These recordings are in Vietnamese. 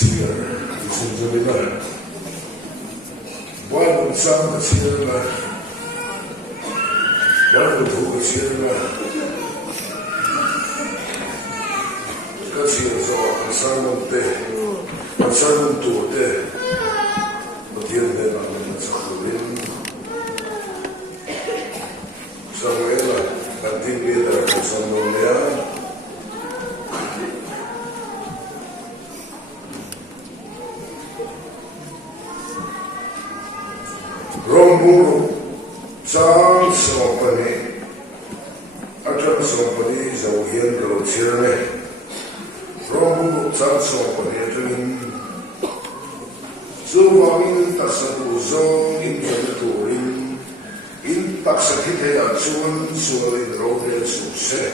chia xin cho biết là bao nhiêu sang cái chia là bao nhiêu thu cái chia là cái chia rồi cái sang nông tệ cái sang nông tổ tệ cái tiền này là mình sẽ không biết sau đấy là cái tiền biết là cái sang nông này Romburu sang sopani atang sopani zauhian kalau cirne Romburu sang sopani atangin zuwangin tasabu zong in jaturin in taksakite atsuan sualin rohel sukse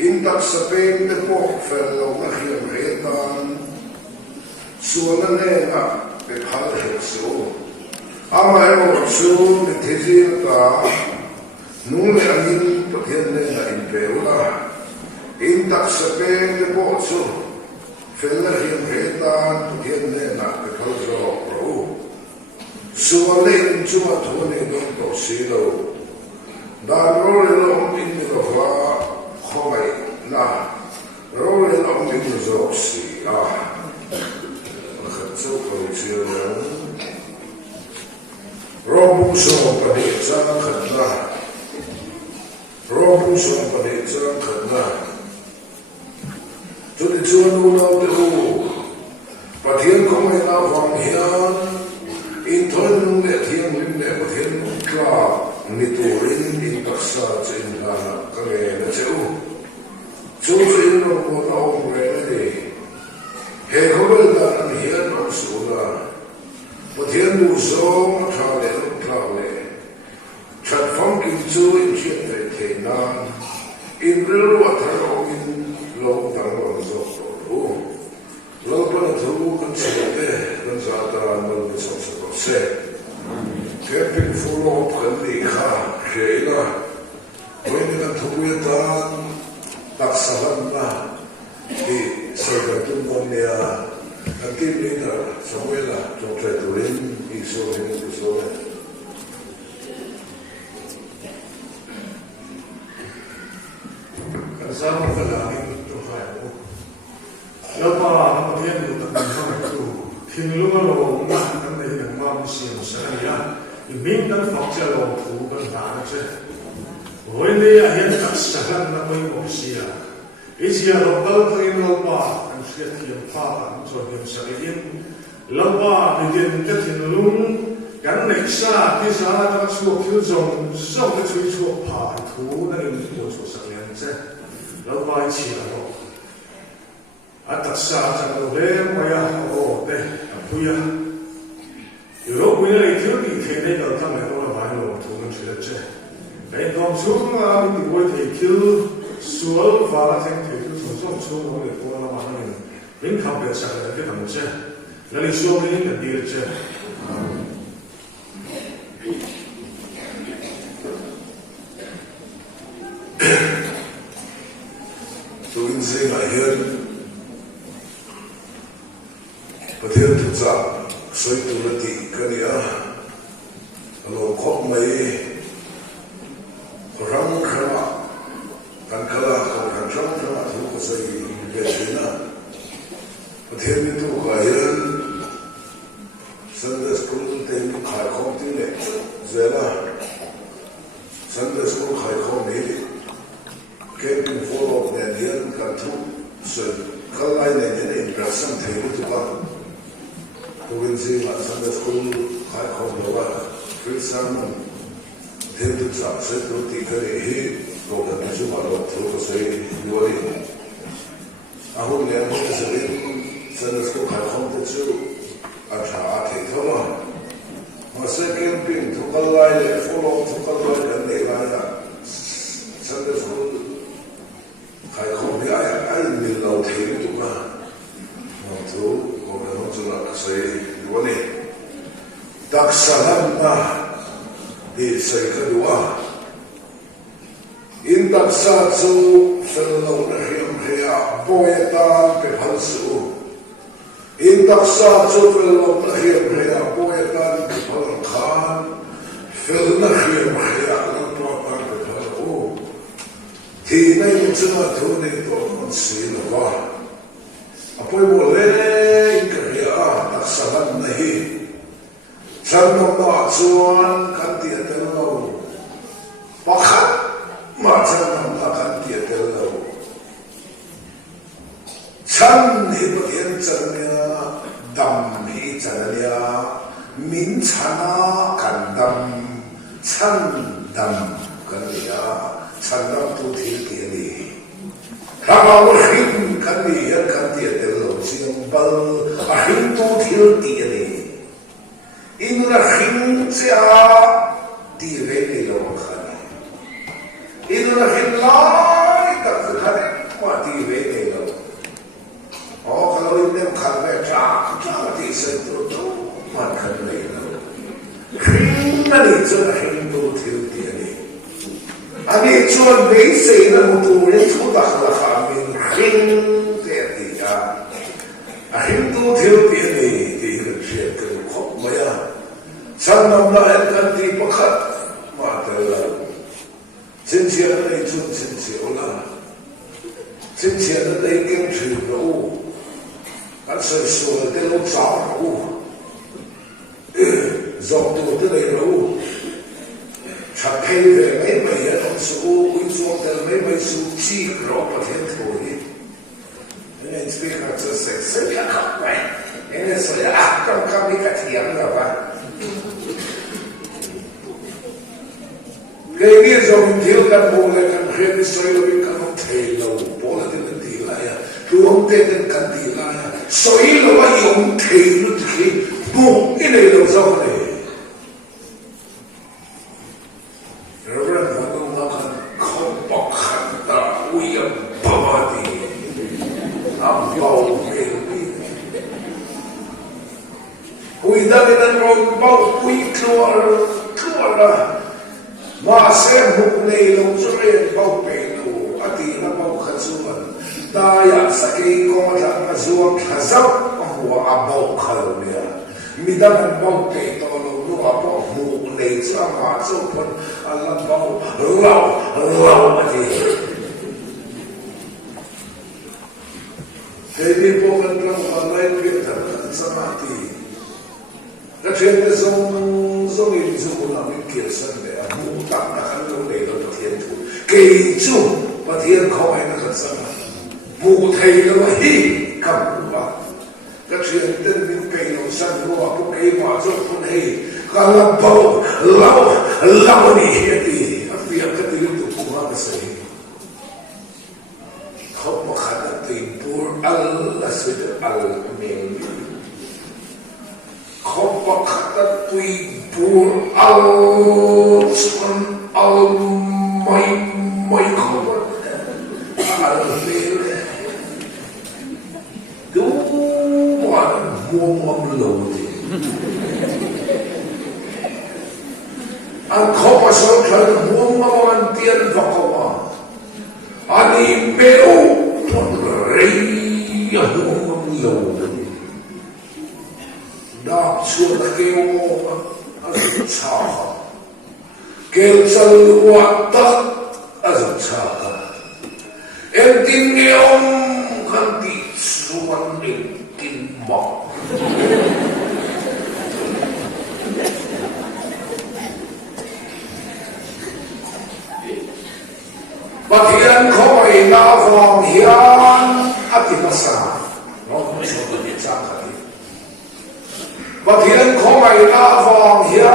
in taksapen tepo fellow nahiam retan suanane na bephal hekso ama emo su nithiji ka nung le angin pathian le na in peula in tak sape le bo su fella hiam hetan pathian le na pe khol zo ro su le in chu a thu ne dong to si lo da ro le lo in ni ko wa kho mai na ro le lo in ni zo si a khat zo ko chi lo Robu so pade sang khatna Robu so pade sang khatna Tuni chuan u lau te u Pathian ko mai na wang hian in thon nung le thiam lim le pathian tla ni turin in taksa chen la ka le na cheu chu in no ko na ong le ni he khobel da an hian no su la Pathian du so tha le tha le chat phong kim chu in chiat le the na in real wa tha lo in lo tang lo zo lo lo pa na thu kan se te kan sa ta mal ni so so se ke pin fu lo kan ni kha ke na we ni kan thu ya ta tak sa na di sa ka tun ko ne Ang kimling na sa wala, sa treturin, iso rin iso rin. Kasama ka namin ito kayo. Lapa, kapatid mo takang ito. Kinulungalong na ang nahinang mamusiyang sa kanya. Iming ng faksyalong tugan na siya. O hindi ayan taksahan na may mamusiya. Isya lokal kagin lapa. Siya tiyang paan so yung sakiin lapa bigyan katin lung kan neksa kisa na suok yung zong so ka chui suok pa tu na yung mo so sakian se lapa ichi ano at sa sa lobe maya o te apuya yoro kuya ito ni kene ka kame o ba no tu ng sila se ay kung suok na ni boy te kill suol fala teng te so so le ko na ma Mình không biết sao là cái thằng xe, là lý do mình là đi được xe. Tôi sẽ nói hiện, có thể thực ra, xoay tôi là tỷ cái này à, rồi có mấy răng khá, càng khá là còn càng răng khá, tôi có thể về thế nào. Pathian itu kaya Sunday school tem khai khom ti le zela Sunday school khai khom ni camping follow up ne hian kan thu so kalai ne ne impression thei tu pa province ma Sunday school khai khom lo wa free sermon tem tu sa se tu ti kare hi ko kan ju ma lo thu ko sei yori ahun ne mo se Sunday school khai khom te chu a tha a the thoma ma se camping thu kalai le follow thu kalai kan ne la ya Sunday school khai khom ni ai ni lo the tu ma ma thu ko na no chu la se yoni tak salam na di sai ka duwa in tak sa chu fellow na hiam hea poeta ke phal su in taksa chu fel na hiam hria poetan phal khan fel na hiam hria na to ta ka o thi nei chu na thu nei to mon si lo wa apoi mo le ka hria taksa ban na hi chan no ma chuan kan ti te lo pakhat ma chan no ma kan ti te lo chan hi pathian chan nia dam hi chan nia min chana kan dam chan dam kan nia chan dam tu thi ti ni Rama hin kan ni ya kan ti te lo siang bal a hin tu thi ti ni in ra hin cha ti ve ni lo khan in ra hin lai ta khan ma ti ve ni lo kalau ini bukan mereka, kita disebut tu makan mereka. Hingga itu Hindu tiada ni. Ani cuma beza nak mutu ni sudah kami Hindu tiada. Hindu tiada ni dia kerja kau maya. Sanam lah kan di pakat mata lah. Cincin ni cuma cincin lah. Cincin ni yang cincin anh sẽ sửa cái lúc sáu rồi dọc từ tới đây rồi chặt cây về mấy mấy ở trong số quý xuống từ mấy mấy số chi rõ và thiên thổi nên speaker cho sẽ là không vậy nên sẽ trong các cái thiện là vậy cái kia rồi thiếu cán bộ này cần khuyên xoay rồi cần không thể lâu bỏ lại cái vấn đề lại cứ không thể cần cần gì lại所以我用体力去补一类的东西。有人可能我看靠不看的，我也不的，俺包没的，为那个人包会脱了，马上木内容之类包背路，阿弟那包很出门。Daya sakit kau macam zuam hazab bahwa abau kalau dia, midang abau ke tolong lu abau mulai sama pun alam bau lau aja. Jadi bukan orang lain kita sama ti. Kerana zong ini zong nak mikir sendiri, mudah nak kalau dia tu tiada tu, keju patian kau yang nak sama. Mù thầy nó hi cầm vào các chuyện tên những cây nó sân của các cây mà cho con hi cả làm bầu lâu đi thì việc cái điều tụ cũng là cái gì không có khả năng tìm bùa Allah sẽ được Allah mình không có khả năng tìm bùa Allah mày không có Allah mình muam lâu đi, anh không có số thời muam anh tiền vào câu mà, anh đi béo thuận rây muam lâu đi, đáp xuống kêu anh chả, kêu chân quạt tắt anh chả, em tin nghe ông khăn đi xuống đến kinh mộng. Và thiện khỏi na vòng hiến áp thì nó xa nó không có được hiện ra cả đi và thiện khỏi na vòng hiến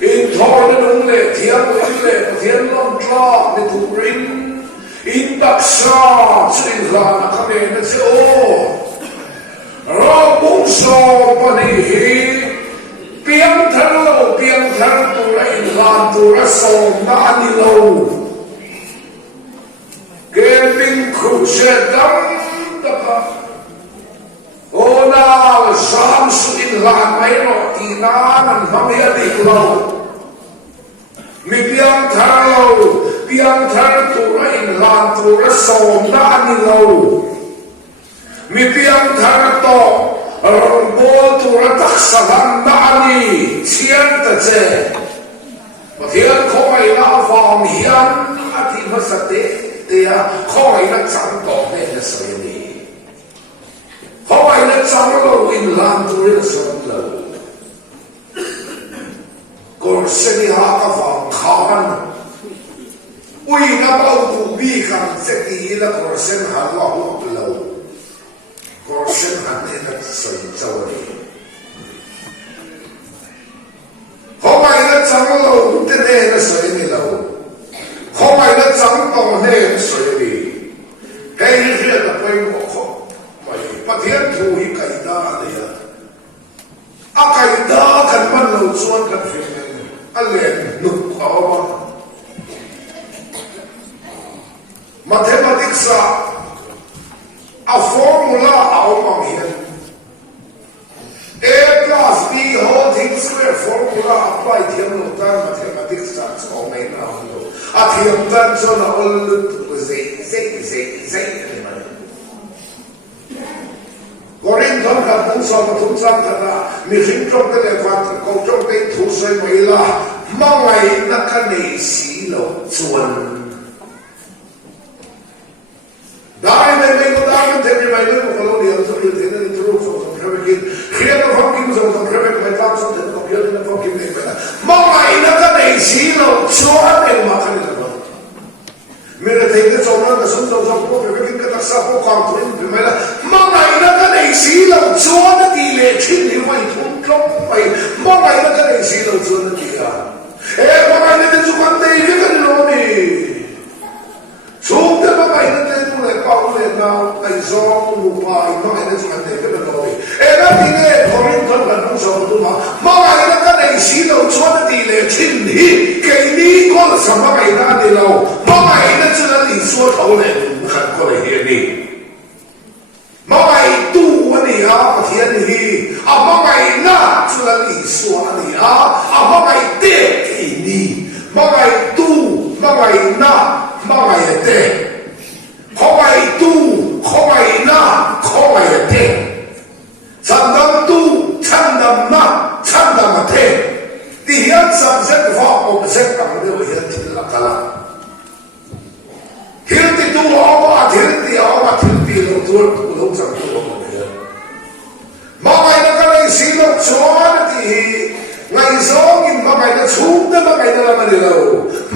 in thôi nó đúng lệ thiện long cho để thủ rinh in bạc xa chuyện là các nền nó sẽ ô rồi bụng sò và đi biếng thân tụ lại làm tụ ra sò đã đi lâu cái bình khủ sẽ đắm tập ô nào giảm sự in làm mấy nó thì nó nằm không hiểu đi lâu mi biếng thân tụ lại làm tụ ra sò đã đi lâu มีเพียงทางโตโบตุระตักสังนานีเชียนตะเจมาเทียนคอยลาฟอมเฮียนอาทิตย์มาสเตเตียคอยนักจังต่อเนนสวยนีคอยนักจังเราอินลานตุเรศสมเราก็เสนิหากฟังขานอุ้ยนับเอาตูบีกันเสตีแล้วก็เสนหันว่าหัวเราก็เส้นหันให้นักสนใจเขาไม่นักจังเราเต้นให้นักสวยนี่เราเขาไม่นักจังต้องให้นักสวยนี่ใครเรียกนักไปบอกเขาไม่ปฏิญาณถูกไก่ดาเนี่ยอาไก่ดากันมันเราชวนกันฟิล์มอะไรนุกเอามาเทมาติกซ่าa formulaเอามาเห็น A plus B whole thing square formula apply เทียมโลตัน mathematics จากสองไม่น่าหันดูอาเทียมตันจนเอาลุตุเซนี่มันก่อนที่ทำการมุ่งสอบทุนสังกัดมีสิ่งจบได้เลยว่าเขาจบได้ทุกสิ่งไม่ละมั่งไงนักการเนสีเราชวนได้ไม่ก็ได้มันเต็มไปด้วยพวกเราเดียวจะเรียนเรื่องที่รู้ส่งพระบิดเครียดกับความคิดส่งพระบิดไปตามส่งถึงกับเยอะที่นั่นความคิดไม่ไปนะมองไงนักในสีเราชัวร์เองมาขนาดนั้นเมื่อเราเห็นส่งนั้นก็ส่งพวกพระบิดก็ตักษาพวกความทุนไปไหมล่ะมองไงนักในสีเราชัวร์นั่นดีเลยชิ้นนี้ไว้ทุนจบไปมองไงนักในสีเราชัวร์นั่นดีอ่ะมองไงนักในสุขันเตยกันโน่นนี่ชูเดินมาไปนั่นเองดูเลยเป่าเลยนะไอ้ซองลูกไปมาไอ้นั่นสุขันเตยกันโน่นนี่นั่นทีนี้พอเรื่องกันกันต้องสอบตัวมาไอ้นักในสีเราชัวร์นั่นดีเลยชิ้นนี้แค่นี้ก็สมัยนั้นเดียวมาไอ้นั่นจะนั่นอีสัวเท่าเลยขันก็เลยเฮียนี่มาไอ้ตู้วันนี้อ่ะเทียนนี้มาไอ้น่าจะนั่นอีสัวนี่มาไอ้เด็กนี่มาไอ้ตู้มาไอ้น่ามาไอ้เด็กเขาไอ้ตู้เขาไอ้น่าเขาไอ้เด็กฉันดำตู้ฉันดำน่าฉันดำเด็กที่เห็นสัมเสกฟ้าอมเสกกันเดียวเห็นที่ละกันละเห็นที่ตู้เอามาเห็นที่เอามาเห็นที่เราตัวเราสั่งตัวมาเห็นมาไอ้นักอะไรสิ่งเราชวนที่ไงสองกินมาไอ้นักชูนั่นมาไอ้นั่นละมันเดียว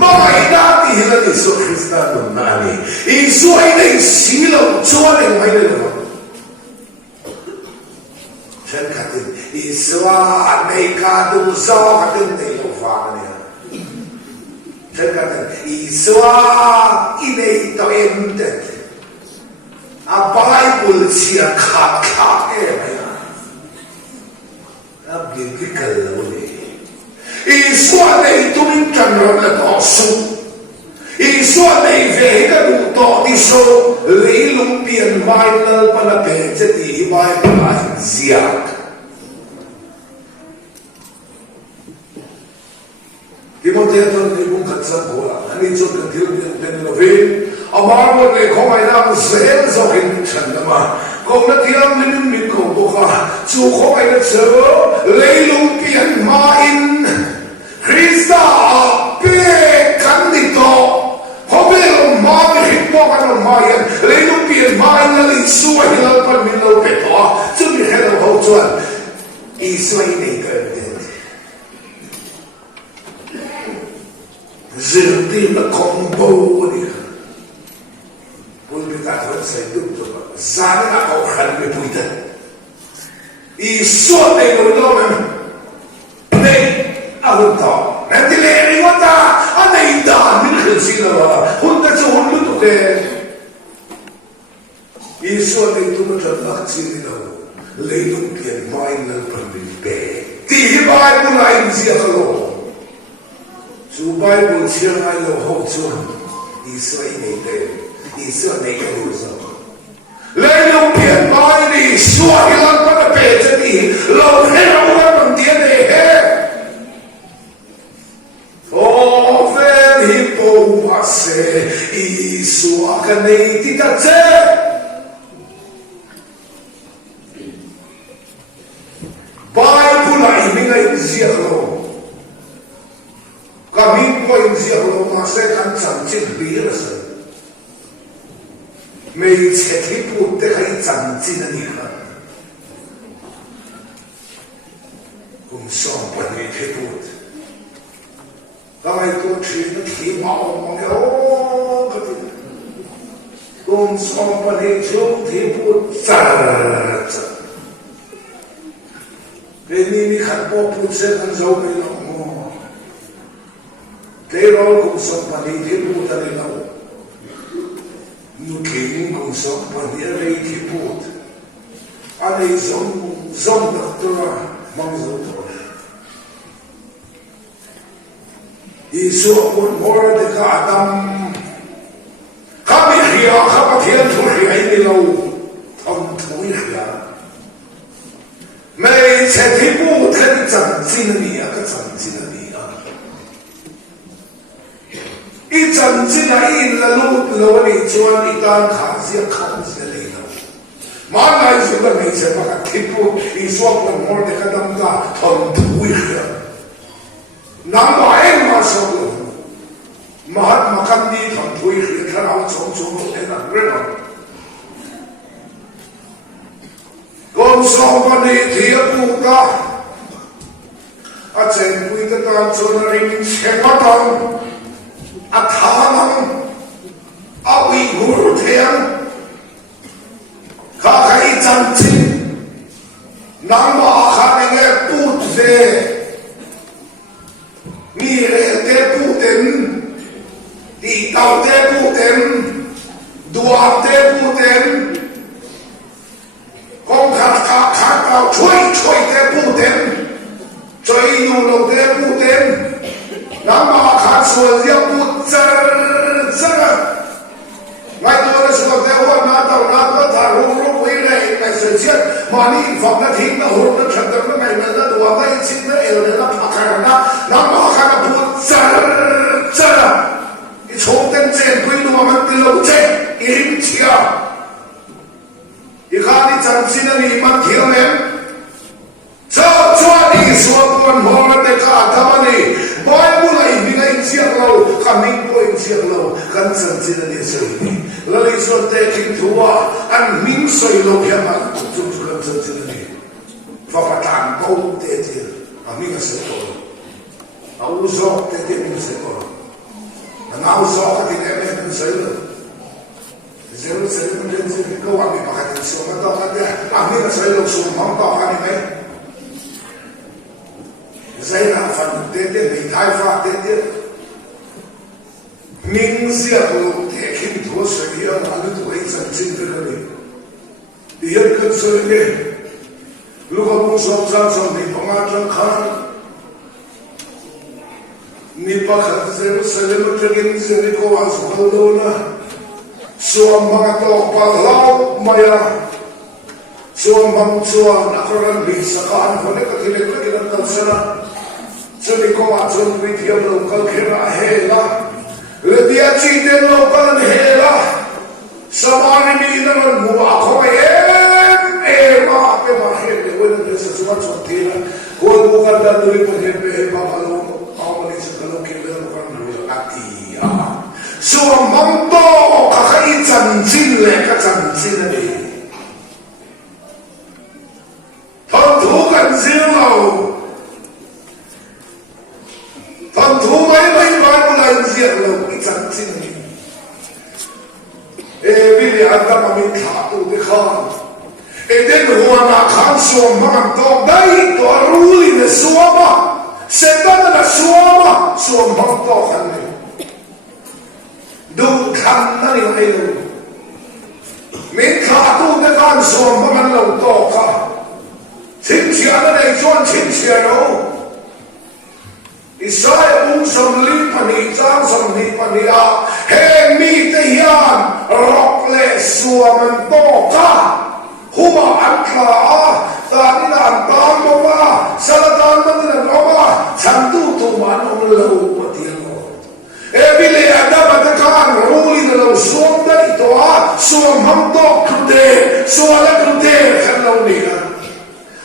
มาไอ้นาที่เห็นที่สุขริสต์นั่นนั่นนี่อีสวยในสิ่งเราชวนเองไม่ได้หรอกฉันขัดตินอีสวาในการดูซอขัดตินในโลกฟ้าเนี่ยฉันขัดตินอีสวาอีในตัวเองเด็ดไบเบิลเสียขาดเองไหมนะบิบลิกเลยอีสวาในตัวนี้จังเราเนี่ยต่อสู้อีสวาในเวกันดูต่อที่สู้เลยลุงเปลี่ยนไว้แล้วปนเป็นจะดีไว้ปนเสียที่มันเทียบกันที่มันขัดสังโฆละอันนี้จุดที่เราเป็นเราเองเอามาหมดเลยเขาไม่น่าเสียสกินฉันนะมาก็นักที่เราไม่นึกมีของตัวข้าจู่เขาไม่ได้เจอเลยลุงเปลี่ยนมาอินคริสต์เป้กันดิโตเขาเป็นลมมาไม่เห็นว่ากันลมมาอย่างเลยลุงเปลี่ยนมาอินเลยสวยเราเป็นมิโลเปตัวจะมีแค่เราเขาชวนอีสวยนี่เกิดZerti na combo ni pun kita harus hidup coba zana kau kan bepuita isu ni berdoa ni aku tahu nanti lagi mata ada indah ni kerja lah hunter cuma tu deh isu ni tu macam nak sini lah lelum pian main dan berbeda tiba mulai siapa主拜不亲爱的后尊，以色列的以色列的路上，来用偏爱的说一两把的背着你，老黑老我们爹的嘿，我非你不怕谁，以说个你的这， ziak lo kami ko in ziak lo masa kan chang chin bi la sa mei che thi pu te khai chang chin ani kha kum som pa ni thi pu kami to thi na thi ma o ma o ka ti kum som pa ni chu thi pu cha cha ini kan popu sekan jauh belok, teror kusok padi tipu tadi lau, nukin kusok padi ada tipu, ada zom doktor mangzot, isu pun mora dekat Adam, kami hiya kami tiada tu hiya ini lau, tam tu hiya.每次提不他的长进了你啊，个长进了你啊！一长进了，一路里转，一单卡是要看起来了。马来西亚每次把他提不，一说过我的个当家很土一个，那么哎嘛说了，马干的很土一个，他老从来那个人。con số vấn đề thì cũng có ở trên quy tắc toàn cho nó rin sẽ có trong ở thả năng ở bị ngủ thiên khá khá chân chính nằm ở khá nghe bút về mi rễ tế bút đến đi tàu tế bút đến đùa tế bút đến con khát vào chuối tế bút đến chơi nụ đầu tế bút đến nắm mà khát xuôi riêng bút chân ngay tôi đã sửa tế hoa ná tàu ná có thả rung quý lệ ngày sửa chiết mà đi phòng nó thím nó hụt nó thật được nó ngày nó đùa ngay chín nó ều nó phá khả nó nắm mà khát bút chân cái số tên trên quý đùa mà từ lâu chết im chia ikhani chansina ni man thiamem cho đi xuống con hồn để cả thăm ni boy mu lại bị ngay chiếc lâu coming boy chiếc lâu kan chansina ni soi ni lali so te king thua an min soi lo ya ma chung kan chansina ni fa patan bau te te ami ka se to au zo te te ni se to na au zo ka ti ne ne soi lo zero zero men zero ko wa mi pakai semua tahu kan dia kami kan saya lo semua tahu kan ini saya nak fan dia ni thai fa dia ning sia lo dia kim tu saya lalu tu ai san chin tu kan dia kan saya ni lu ko so ni pengajar kan ni pakai zero zero tergin zero ko azkalo na suam mga to paglaw maya suam bang suam nakaran bisa kaan ko ne katile ko kinan tansana suni ko atun video local kira hela le dia chiten local hela samani ni naman mo ako ma ke ma hele wala de sa suat sotira ko bukan dan duri ko hebe ba malo awali sa kalau kila ko kan ati suam bang to kakak chân chính lệ các chân chính là gì thần thú gần riêng lầu thần thú mấy ba lần riêng lầu cái chân chính là gì bây giờ anh ta mà mình thả tụ cái con đến hoa na khám xuồng mà làm to đây to ruli để xuồng mà sẽ ta là xuồng mà to khăn này đủ khăn nó điều này luôn mình khá tu cái con xuồng mà mình lâu to cả chính trị nó đây chọn chính trị đâu Israel cũng sống lý phản ý trang sống lý phản ý hề mi tây hiền rọc lệ xuồng mình to cả hùa ăn khá ta đi làm tam bông ba sa la tam bông đi làm bông ba chẳng tu mà nó lâu mà tiền Ebile ada batakan ruli dalam suam dari toa suam hamtok kude suala kude kalau ni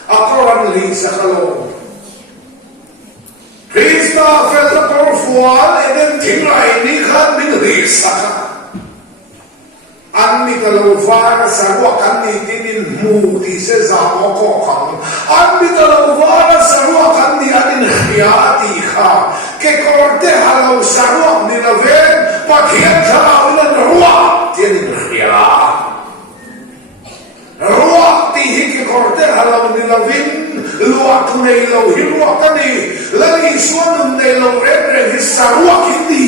akroan li sakalo fual eden thilai ni khan min ri saka an mi kalau vara sarwa kan ni tinin mu di se za mo ko kham an mi kalau vara sarwa kan ni anin khia ti kha ke korte halau sarwa ni la ven pa khian tha ulan ruwa tinin khia ruwa ti hi ke korte halau ni la vin luwa tu nei lo hi ruwa kan ni la ni suan nei lo re hi sarwa kindi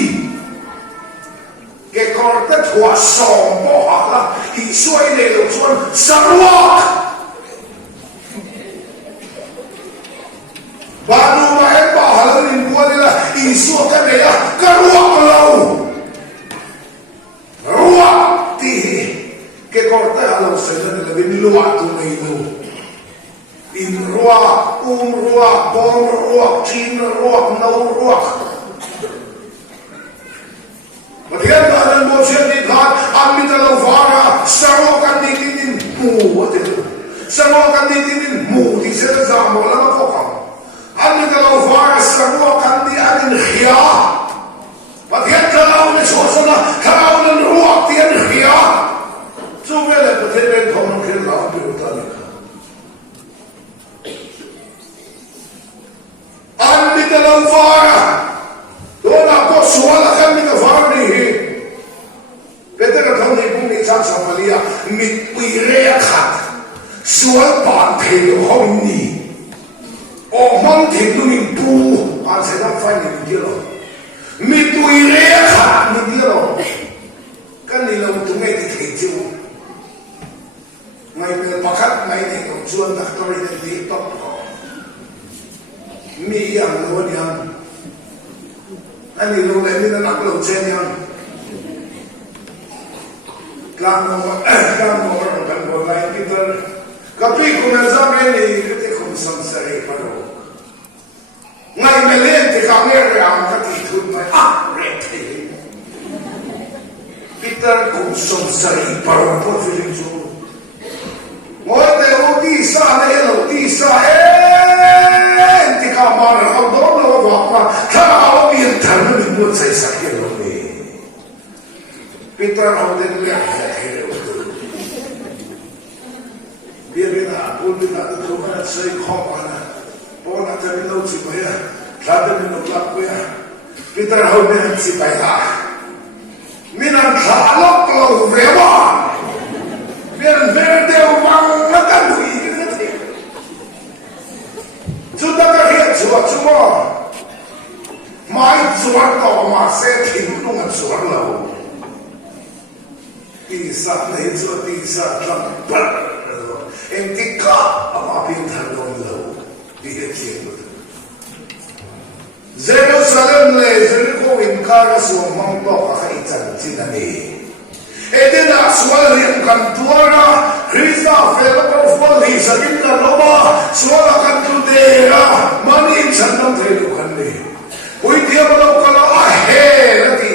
ke korte thua som bo ha i suai le lo chuan sarwa baru ma e ba hal ni buala i su ka ne ya karwa lo ruwa ti ke korte halo se ne le ni luwa tu nei lo in ruwa ruwa bom ruwa chin ruwa no ruwa Matiyan dalan mo siya ni God, ang mitalaw vara, sarokan ditinin mo, sarokan ditinin mo, di sila zamo, alam ako ka. Ang mitalaw vara, sarokan di anin hiya. Matiyan kalaw ni Sosana, kalaw ng ruwak, di anin hiya. So, wala, patiyan ko ng kailangan, pero talaga. Ang mitalaw vara, doon ako, suwala kami na varnihi. Pwede ka kang ibong isang sa Malia, mitwirea ka, suwal paan pelo hong ni. O mang tinuming po, ang sanang fay ni Bidiro. Mitwirea ka, Bidiro. Kanilang tungay di kayo. Ngay pinapakat, ngay na yung suwan na katorin ng dito ko. Miyang nawan yan. Ani lo le ni na naklo chen yang klam mo kan mo lai Peter kapi ko na zabe ni kete ko samsare paro ngai melen te ka mer am ka ti thut mai re the Peter ko samsare paro po feeling jo mo te o ti sa ne lo ti sa ti ka mar ha do lo wa pa ka o bi tan ni mo sai sa ke lo ni Peter o de le bi na pul bi na to ka sai kho na po na te lo chi ba ya ka de ni no la ko ya Peter ho ne chi ba ya mi na kha lo ko ve wa ver de o mang na ka lui chúng ta có hiện chúa chúa mãi chúa tỏ mà sẽ thỉnh đúng là chúa lâu đi xa này chúa đi xa lắm bật em thích cả mà biến thành đông lâu đi hết chuyện rồi Jerusalem lệ Jericho in cara xuống mong tỏ hay chẳng chỉ là gì Eden na sual rian kan tuara Krista fellow of hi sakin ka loba suala kan tudera mani chandam thelu kan ni pui dia balo kala ahe lati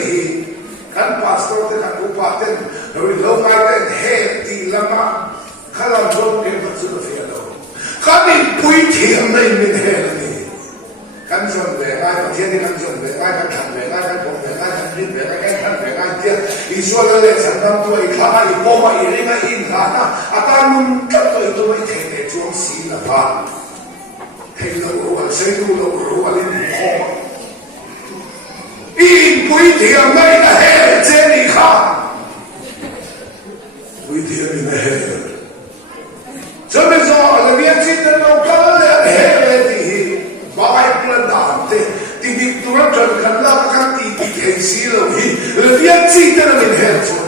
kan pastor te kan upaten noi lo mai ten he ti lama kala dom ke batsu fellow kan pui thiam nei min he ni kan som ve ngai ka thiên kan som ve ngai kan tham ve ngai kan pom ve ngai kan rin ve ngai kan ve ngai tia Iswa le sandam tu ai kha ai po ma i ringa in kha na atan mun ka tu mai the ne chuang si la ba thei lo ro sai tu lo ro le ni ho in pui dia mai na he che ni kha pui dia ni na he so me so le bien si te no ka le he le ti ba ai plan da te ti di tu ra kan la ka ti thei si lo hi le bien si te na min he so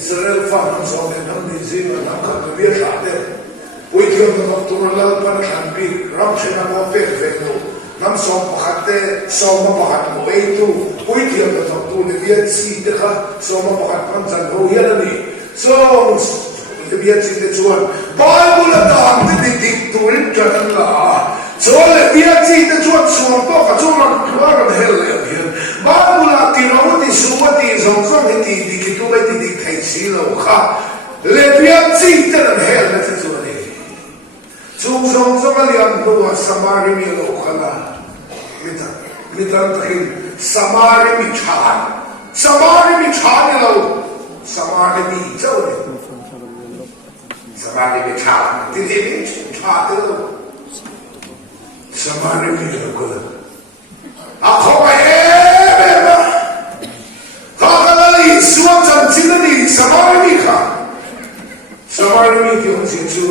Israel faham so ne nam ni zin na ka be ta de oi ti no tu la pa na kan bi ram che na mo pe fe no nam so pakate so mo pakat mo ei tu oi ti no tu le bien si de kha so mo pakat pan san ro ya ni so le bien si de chuan Bible da ti ti tu rin ka la so le bien si de chuan so to ka chuan ka ra hel le Bible ti ro ti su wa ti song song ti ti ki tu mai ti ti thai si lo kha le bien si de na hel na ti chuan ni chung song song a lian do samari mi lo khala mi ta มีตั้งแต่สมาริมิชานสมาริมิชานเราสมาริมิเจ้าเนี่ยสมาริมิชานที่เรียกชาติเราสมาริมิเราก็เลยเขาไปเองนะเขาก็เลยสวมจันทร์ที่นี่สมาริมิค่ะสมาริมิที่ผมเชื่อชู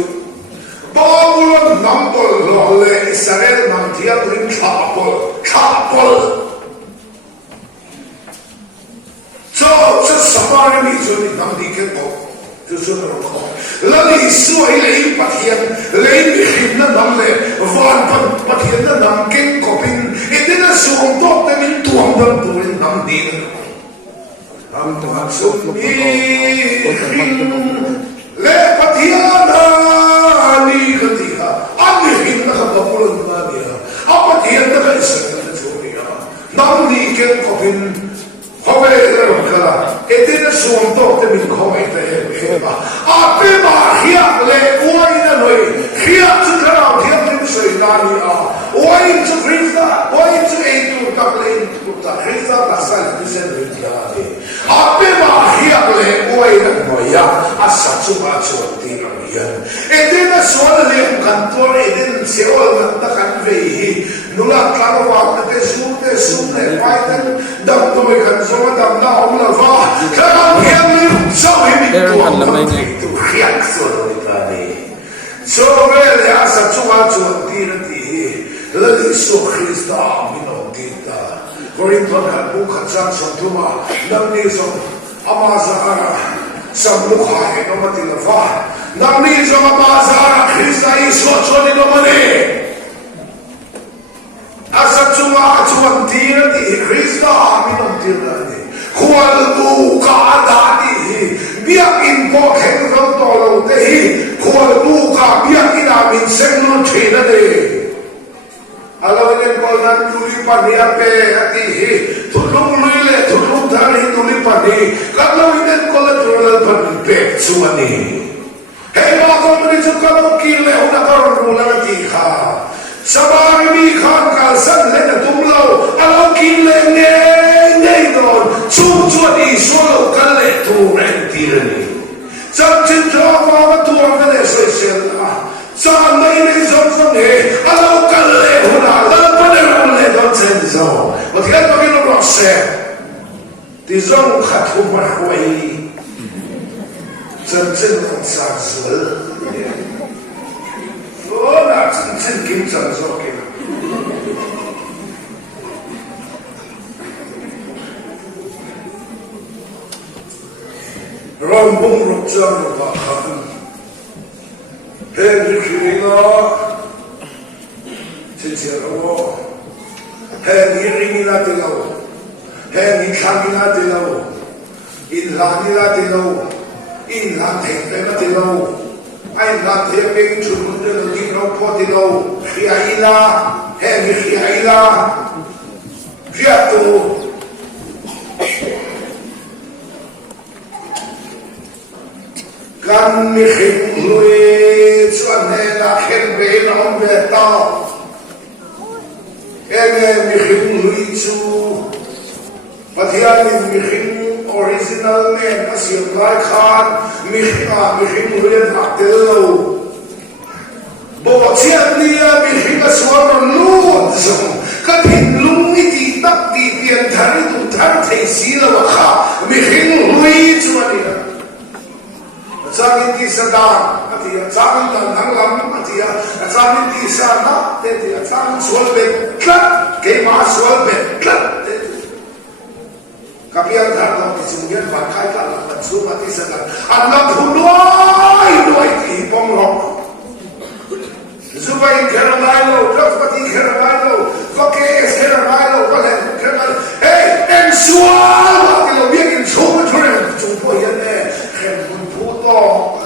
บาบูลนัมบุลโลเลอิสราเอลนัมที่อันริมชาบุล这什么人民说你当地跟我就是那种好，那你说一百天，你没听那能嘞，万百天那能跟个兵，一定那双刀的民多的多人能的，他们都说你来百天呐，你个的哈，俺没听那个不论那的，俺百天那个是那个说的啊，能的跟个兵。เขาไม่ได้เรื่องกันละเอเดนส่วนตัวจะมีเขาไม่ได้เองป่ะอาเปมาเฮียเล่อวยนั่นเลยเฮียจะกระเราเฮียเป็นสวยงามนี่อ่ะอวยจะคริสต์อวยจะเอ็นดูกับเล่นดูกับคริสต์กับสันติเสรีที่อะไรอาเปมาเฮียเล่อวยนั่นเลยอ่ะอาสัจจุบันส่วนที่เราเห็นเอเดนส่วนเล่นกันตัวเอเดนเสียวมันตะกันเวฮีนุลักลาวว่าเตสูเล่ไปตั้งดำตัวกันสมัยดำหน้าองค์ละฟ้าถ้าเราเพียงมีเจ้าให้มีตัวมันตัวเขียนส่วนนี้กันนี่ส่วนเรื่องอาศัยจุมาจวนที่นั่นที่แล้วที่สุขคริสต์มีน้องที่ตาคนที่ทำการบุกขัดจังสมทุมานั่งนี่สมอามาซาระสมลุกหายน้องมาที่ละฟ้านั่งนี่สมอามาซาระคริสต์อิสุชนนี่น้องมาเนี่ยอาศัยจุมาจวนที่นั่นที่คริสต์มีน้องที่นั่นนี่ควรดูการดาดีเบียกินพอแข็งเราต่อเราเตะควรดูการเบียกินอามินเซนโนเทนั่นเองอะไรเนี่ยก็นั่นดูลิปันเนี่ยเปะที่ทุลุงลุยเลยทุลุงทารีดูลิปันนี่กันเราเนี่ยก็เลยทุลุงปันเปะส่วนนี้เฮ้ยมาตรงนี้จะกันเรากินเลยหุ่นก็รู้แล้วที่ข้าสบายมีข้างกันสั่นเลยนะตุ้มเราเรากินเลยเนี่ยโดนชุบชวนอีส่วนเรากันเลยตัวเองที่นี่จับจิตเราว่าตัวกันเลยเสียละจะไม่ได้สนใจเรากันเลยหุ่นเราไม่ได้หุ่นเลยโดนเส้นโซ่วันที่เราไม่รู้ว่าเสียที่เราขัดทุกวันไว้真正的杀死โอ้น่า真正กินจังโซ่กินรำบุ้งรบจังรบขันเฮนิคิริงาเชี่ยเราเฮนิริมินาติเราเฮนิคามินาติเราอินลานินาติเราอินลาเทเปนาติเราไอ้ลาเทเปงชุนเดินกินเราพอติเราขียอิลาเฮนิขียอิลาเพียตูกันมีขิงลุยชวนเฮน่าเข็นเบนองเบตาเอ็งมีขิงลุยชูปัทยานีมีขิงออริจินัลเนี่ยนักเสียงไร้คานมีขิงลุยนักเตลูบอกเชียร์เนี่ยมีขิงสวนลูดจงก็ทิ้งลุงนี่ตีตักตีเปลี่ยนทาริตุทันเทศีลวะข้ามีขิงลุยชวนเนี่ยJangan disadar, artinya jangan tanam, artinya jangan disadar, artinya jangan soal betul, kemana soal betul. Tapi yang dalam kesimpulan pakai dalam bentuk disadar, anak bunuh itu pemrok. Supaya kerana dapat kerana, pakai kerana, pakai kerana. Hey, ensual, kalau bikin semua orang jumpa yang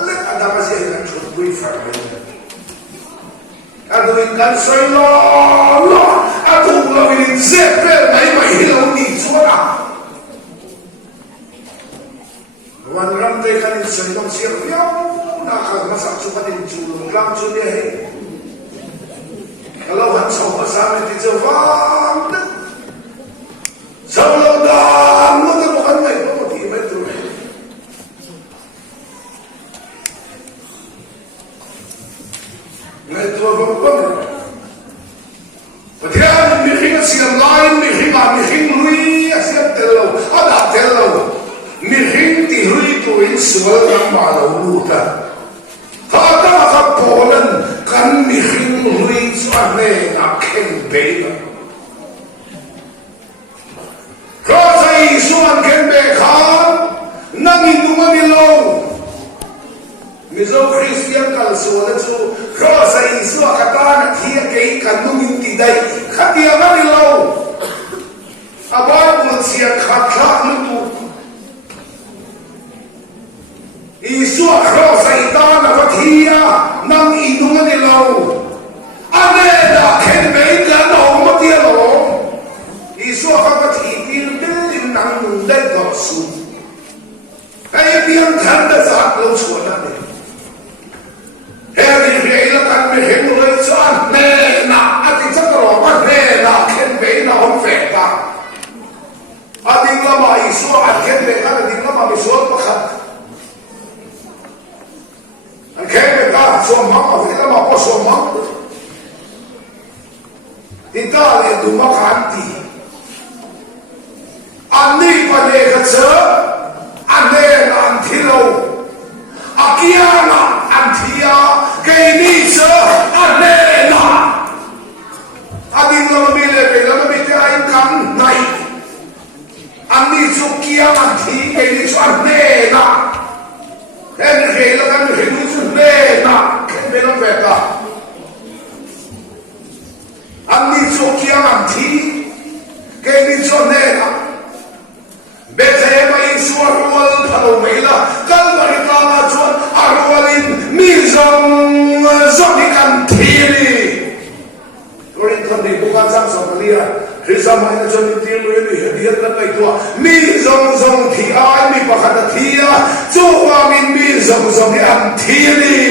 let ada masih yang cukup firman. Aduh ikan selo, aduh lebih zepel, mai hilang di suara. Wan ram tekan selo siap ya, nak masak cuma di julung ram cunia. Kalau han sama sama di jawab, Solo da mo te bukan mai mo ti mai tu. Mai tu ba. Patihan mi hinga siam lain mi hing lui asiam telo ada telo mi hing ti lui tu in sual nam ma lo lu ta. Ka ta ka polan kan mi hing lui chuan ne na khen be na. Suan kembe khan nang indunga nilo mizo Christian kal suan chu rosa isu akatana thia ke kanung inti dai khatia nilo abar mutsia khatla nu isu rosa itana fathia nang indunga nilo ane da kembe ka no matia lo isu akathi nang dai ko su ai biang than da za lo chuan na ne he ri la kan me he mo lai chuan ne na a ti cha ro ma ne na khen be na hom fe ta a ding la ma i su a khen be ka ding la ma mi su pa khat an khen be ta so ma ma fe la ma ko so ma ti ta le du ma khan ti Ani pada kerja, ane antilo, akiana antia, kini se ane na. Adi nama bila bila nama bila ain kan naik. Ani sukia anti, kini se ane na. Kini bila kan kini se ane na. Kini bila beta. Ani sukia anti, kini se ane na. Betema in suarwal palomela kalmari tama chuan arwalin mizong zonikan thili torin khandi bukan sang somalia hrisama ina chon tilu ni hediat na kai tua mizong zong thi ai mi pakhata thia chuwa min mizong zong an thili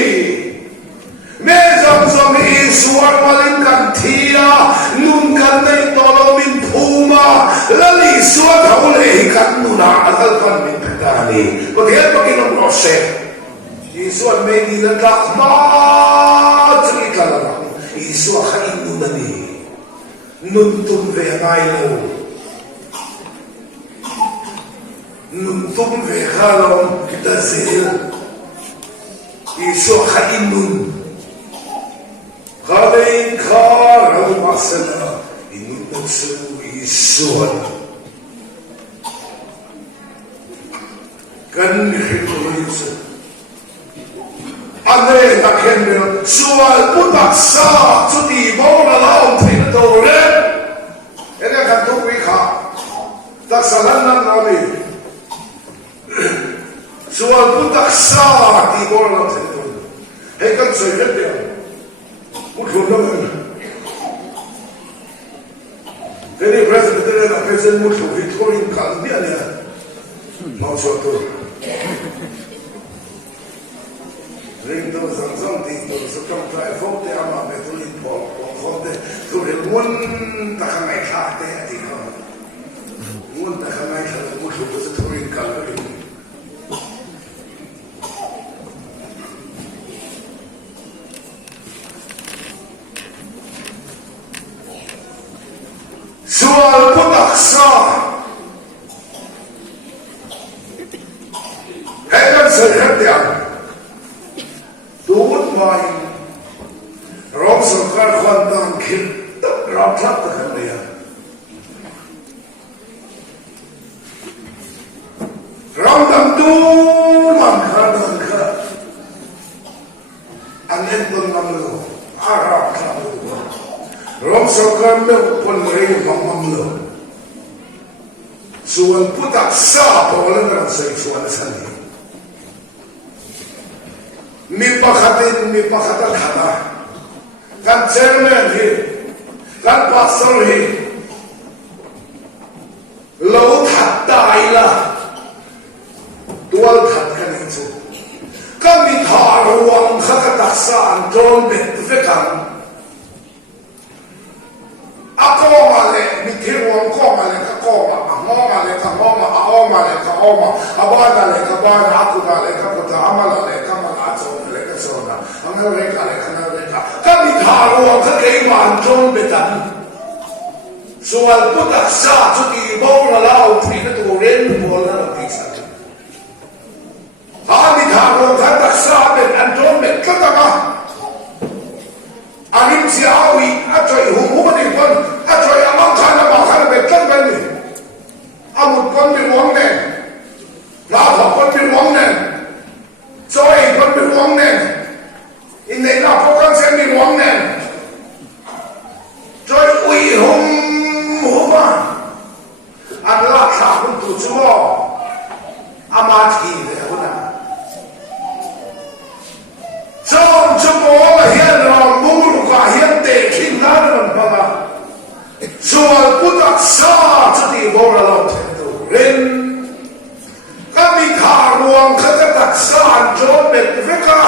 mezong zong in suarwalin kan thia nun kan nei tolo min phuma lali suat haule kan nuna akal kan min petani ko dia pakai nom rose isuat me di la ma tri kala isu khain nunani nun tum ve ngai lo nun tum ve khalom da zel isu khain nun khalin khar masala inun nutsu isuat kan hikmah ane takhen me sual putak sa chuti mo na laom thin to re ene kan tu wi kha tak salan na nami sual putak sa ti mo na laom thin to he kan soi vet de mu thun na me ene president na president mu thun victorian kan dia ne mau so to ring do zang ti to so kam trai fo te ama me tu in po fo te tu le mun ta khamai kha te ati ko mun ta khamai kha mu tu so tu ring ka ri sual putaksa hekan serhat dia tuut mai rom sarkar khandan khil ram thap ta khan dia ram dam tu man khan kha anen ton nam lo ara kha rom sarkar me pon re mam lo sual putak sa pawalan ram sai sual sani mi pakhatin khana kan chairman hi kan pastor hi lo that dai la tual that kan chu kan mi thar wang kha ka taksa an ton bet ve kan ako male mi thir wang ko male ka ko ma Kangoma, Aoma, Kaoma, Abana, Kabana, Akuda, Kaputa, Amala, Kamala, Lekasona, America, Canada, Kamitaro, Kakeman, John Betan. So I'll put a shot to the bone allowed to rain for a pizza. Kamitaro, Kataksaben, and John Betama. Anim Siawi, actually, who would have done, actually, a long time about how to make company. I would come to one man. Now, come to one man. So I come to one man. In the Napocan send me one man. Joy, we home. And last happened to tomorrow. I'm not here. John Jumbo here on Muluka here taking Naran Pama. So I'll put that saw to the moral of Rin. Kamikaruang Katatak San John Betvika.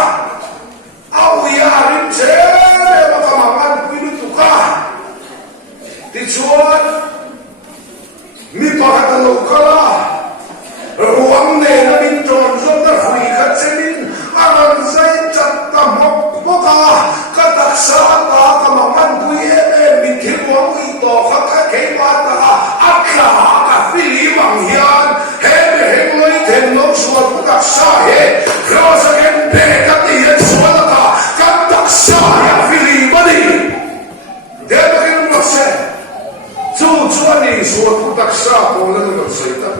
We are in jail, Makamaman Pilutuka. This one, Mipakatalokala. Ruang Nena in Johnson, the Free Katsemin, Aranzai Chatamok, Kataksata, Kamaman Puye, Mikiwang Ito, Kakakemata, Aka, Filimang Yan, Heavy Hemloy, Tenno, Suataksahe, Cross again, Pekati, Sualaka, Kataksahe, Filimani. There was said. 2020 Suataksa, Poland, Saita,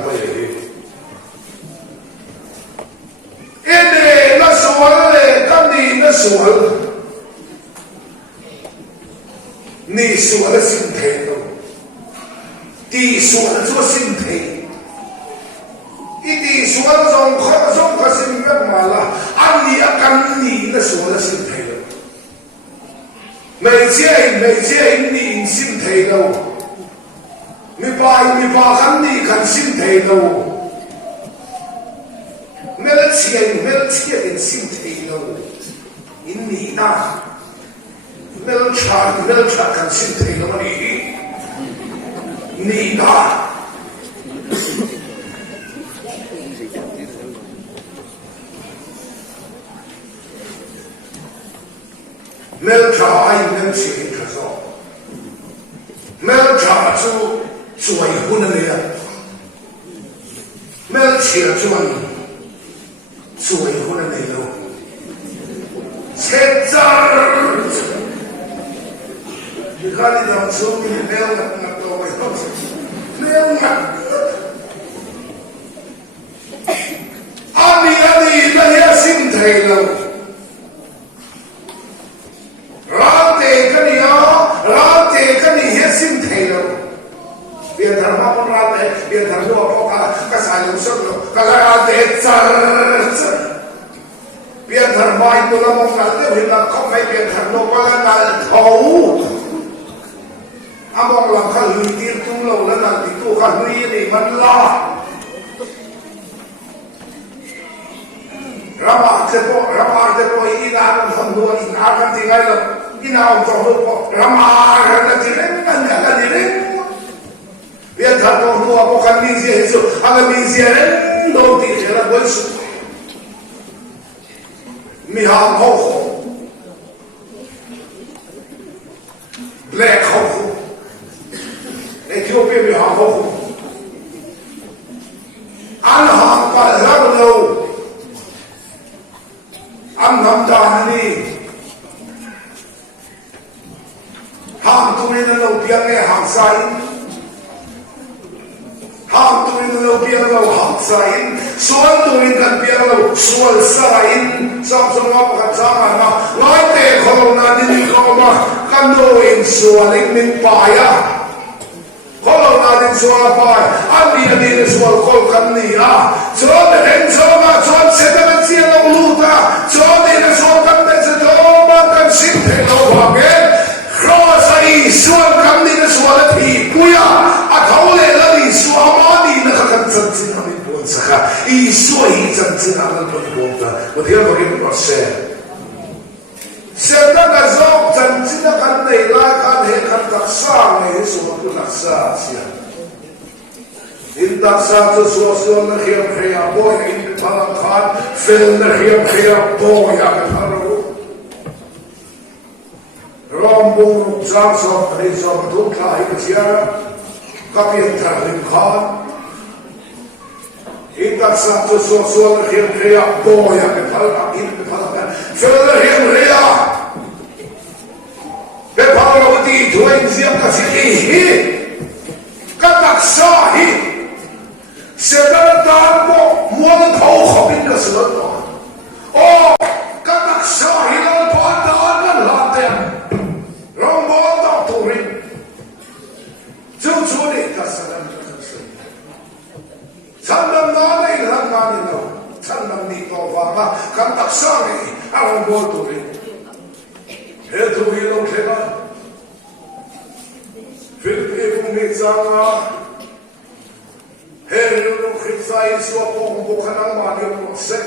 Ede na sual le kandi na sual ni sual sin the no ti sual so sin the iti sual zong ka sin mek mala ani akan ni na sual sin the no mei jie ni sin the no mi pa kan ni kan sin the no Melchior in Sinteno in Nina Melchak and Sinteno Nina Melchak I Melchior in Kazor Melchak to a Hunalia Melchior to Suai huna nelo. Sketsar. Dikali dalam sumi nel nak tahu apa. Nel nak. Ani lahir sintai lo. Rate kani sintai lo. Biar dharma pun rate, biar dharma apa kasih usul kalau rate biar dharma itu lamong nalte biar kau mai biar dharma kalau nal tahu among lang kalau hidir tu lo lah nanti tu kalau ini manlah Rama tepo ini nak hamdua ini akan tinggal lo ini awak tahu Rama akan jadi biar dharma tu apa kan misi itu agar misi ini dua tiga lah boleh Miham Hoho Black Hoho Ethiopia Miham Hoho Anham Palhano Anham Dani Ham Turin and Opiang Ham Sain Ham Turin and Opiang Ham Sain Sual Turin and Piano Sual Sain Samsung apakasama na laite kalau nadini kau mah kandoin sualing min paya kalau nadin sual paya andi sual kol kania sual den sual sedaman siang luta sual den sual kan sedaman kan sinte lo bagen krosai sual kan sual ti puya atau lelaki sual mani nak kan sensin amin pun saka isu sensin amin pun我听到给你们说，现在的时候，真正的看内拉看黑看达萨，没什么不达萨是啊。领导ตักซาจะสวดสวดนะเขียมเขียบอยอินเป็นพลังคานเฟลนะเขียมเขียบอยเป็นพลังรอมบุงรุกสามสองในสองทุกท่าอิเชียก็เพียงแต่ลิมคานอินตักซาจะสวดสวดนะเขียมเขียบอยเป็นพลังอินเป็นพลังเฟลนะเขียมเขียบเป็นพลังที่ช่วยเสียงกับสิ่งนี้ก็ตักซาฮีเสด็จตามบ่มัวแต่เขาขับบินกระสือตัวโอ้ก็ตักซาฮีเราพอตอนนั้นลาเต็มเรามองต่อตัวริมจู่จู่นี่ก็สนับสนุนฉันนำนาในหลังงานเราฉันนำนี่ต่อว่ากันตักซาฮีเรามองตัวริมเฮ้ยตัวฮีเราเท่านั้นฟิลิปปินส์มีจังอ่ะเฮ้ยเราคิดใจสวดมนต์บุคคลมาเดียวกันเสร็จ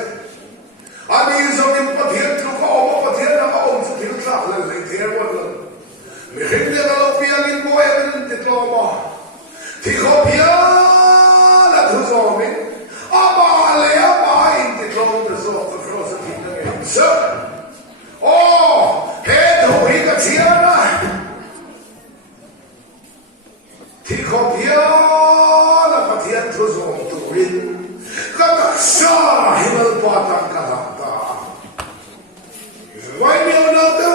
อันนี้จะมีประเทศทุกข้อประเทศนั้นก็องค์ที่รักเลยเทียบวันเลยไม่เห็นเรื่องเราเพียงอินโบเอเป็นติดลมอ่ะที่เขาเพียงและทุกสองมิอาบาเลยอาบาอินติดลมจะสวดจะครอสที่นั่นเองเสร็จโอ้เฮ้ยดูอีกเชียร์นะที่เขาเพียงและประเทศทุกสองตัวรินก็ตักซาให้มันปาตังกันตาไว้เดียวนะดู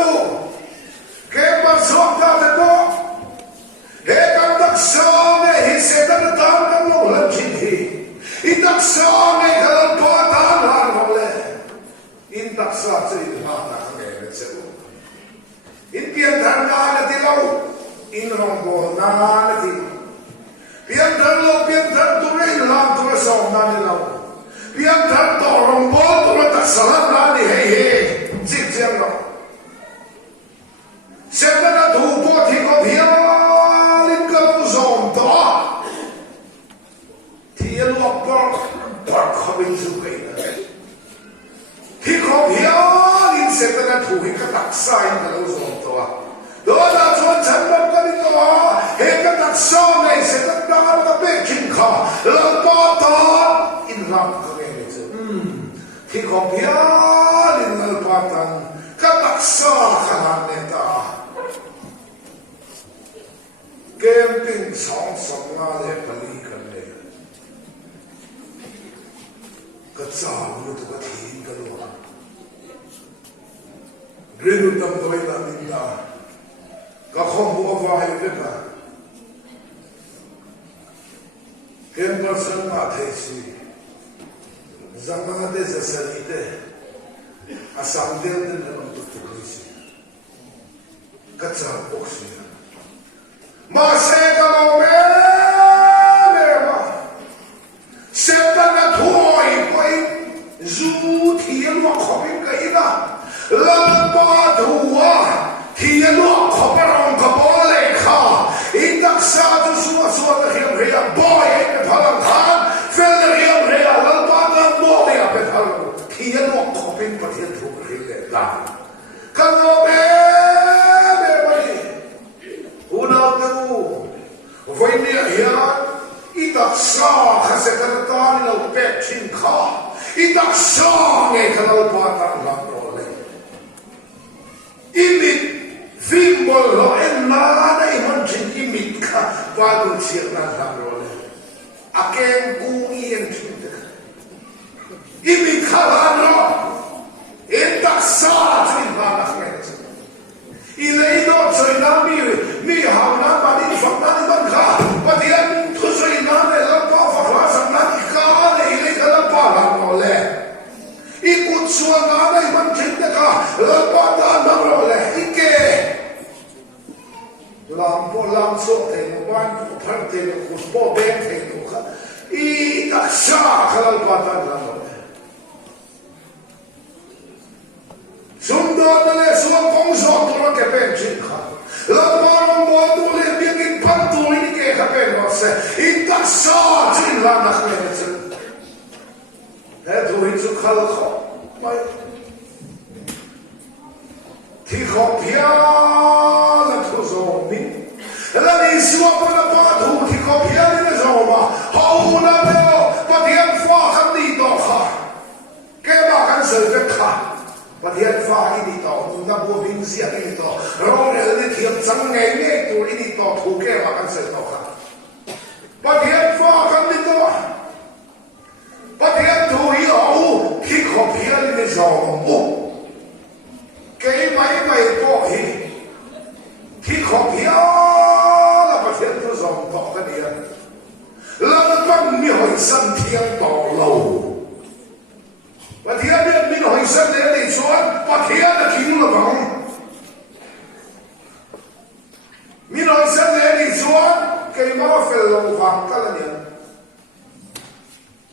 แค่มาสวดตาเด็กก็เฮ้กันตักซาเนี่ยฮิเสตันตามกันลงหลังชิ้นที่อิตักซาเนี่ยกันปาตังหลังมาเลยอินตักซาจะอินปาตังเนี่ยเจ้าอินเพียงทางการที่เราอินรองโบนาที่เพียงทางเราเพียงทางตัวเองลำตัวสองนั่นเราเพียงทางต่อรองโบตัวตักสลับนั่นเฮ้ยจิตเจ้าเราเสร็จแล้วถูกตัวที่เขาเพียงลิงกับผู้สองตัวที่ลวกปอกปอกเขาเป็นสุขเลยที่เขาเพียงลิงเสร็จแล้วถูกให้กระตักใส่กับผู้สองตัวโดยเราชวนฉันบอกกันดีกว่าเห็นกันตักซ้อมในเสร็จแล้วก็เป็นขิงขาแล้วก็ตอนอินรักก็ไม่ได้เจอที่เขาเพียงลิงเราปาตังก็ตักซ้อขนาดนี้ตาเกมปิ้งสองสองงานเลยผลิตกันเลยก็จ้าวุฒิวัฒน์กันเลยเรื่องตั้งตัวนั่นนี่นะก็คงบัวไฟเลยนะเห็นภาษาหน้าเทศีจังหวะเดชสนิทอาศัยเดินเดินลงตุกตุกสิกัจจาบุกสิมาเสกเราเม่เม่มาเสกกันทั่วอีกไปจูที่ยังว่าเขาเป็นกันนะลำบากทั่วที่ยังว่าเขาเป็นองค์กบอลเลยค่ะอินดักซาจะสวดสวดเรียบเรียบบอยเป็นพลังทานเฟลเรียบเรียบลำบากกันบอยเป็นพลังที่ยังว่าเขาเป็นประเทศทุกประเทศได้กันเราเม่เม่ไปอุณาดูวันนี้เฮียอิดักซาข้าศึกกันตอนเราเป็ดชิงข้าอิดักซาเนี่ยข้าเราปาตังหลังเราเลยอิมิดฟิมบอลเราเอ็นมาได้มันชิงอิมิดข้าวาดุเชียร์นั่นหลังเราเลยอาเกมกูเอียนชิงเด็กอิมิดข้าหลังเราอิดักซาชิงมาหลังเราอีเลยโดนใส่น้ำมีหางน้ำมาดิฝักน้ำมันข้าวันที่นั้นทุกใส่น้ำเลยแล้วก็ฝักละสักน้ำอีกข้าเลยอีเลยก็แล้วป้าหลังเราเลยอีกุศลน้ำเลยมันชิดนะคะแล้วป้าตาหลังเราเลยอีเกลำพอลำโซ่เทนวันพันเทนกุศลเบงเทนค่ะอีตักชาข้าแล้วป้าตาหลังเราเลยสุนทรเลยส่วนของสองตัวแกเป็นชิงข้าแล้วมาลงบอลตัวเลยเบียกินพันตัวนี่แกข้าเป็นว่าเสอินตักซาจินลานักเลยเสแต่ตัวอินสุขลักเขาไม่ที่เขาเพียงและทุกสองมิแล้วนี่สวมบนปาทูที่เขาเพียงนี่สองมาฮา na leo Pathian fa kan ni to kha ke ba kan se ve kha Pathian fa ini to na bo bing sia ini to ro le ni thiam chang ngai ne tu ini to thu ke ba kan se to kha Pathian fa kan ni to Pathian thu hi au khi kho phia ni zo mo ke mai mai to hi khi kho phia la Pathian thu zo to ka ni Lần con mi hỏi sân thiên tỏ lầu và thiên biết mi hỏi sân để đi xuống và thiên là kính là bằng mi hỏi sân để đi xuống cái mà phải lầu vàng cái là gì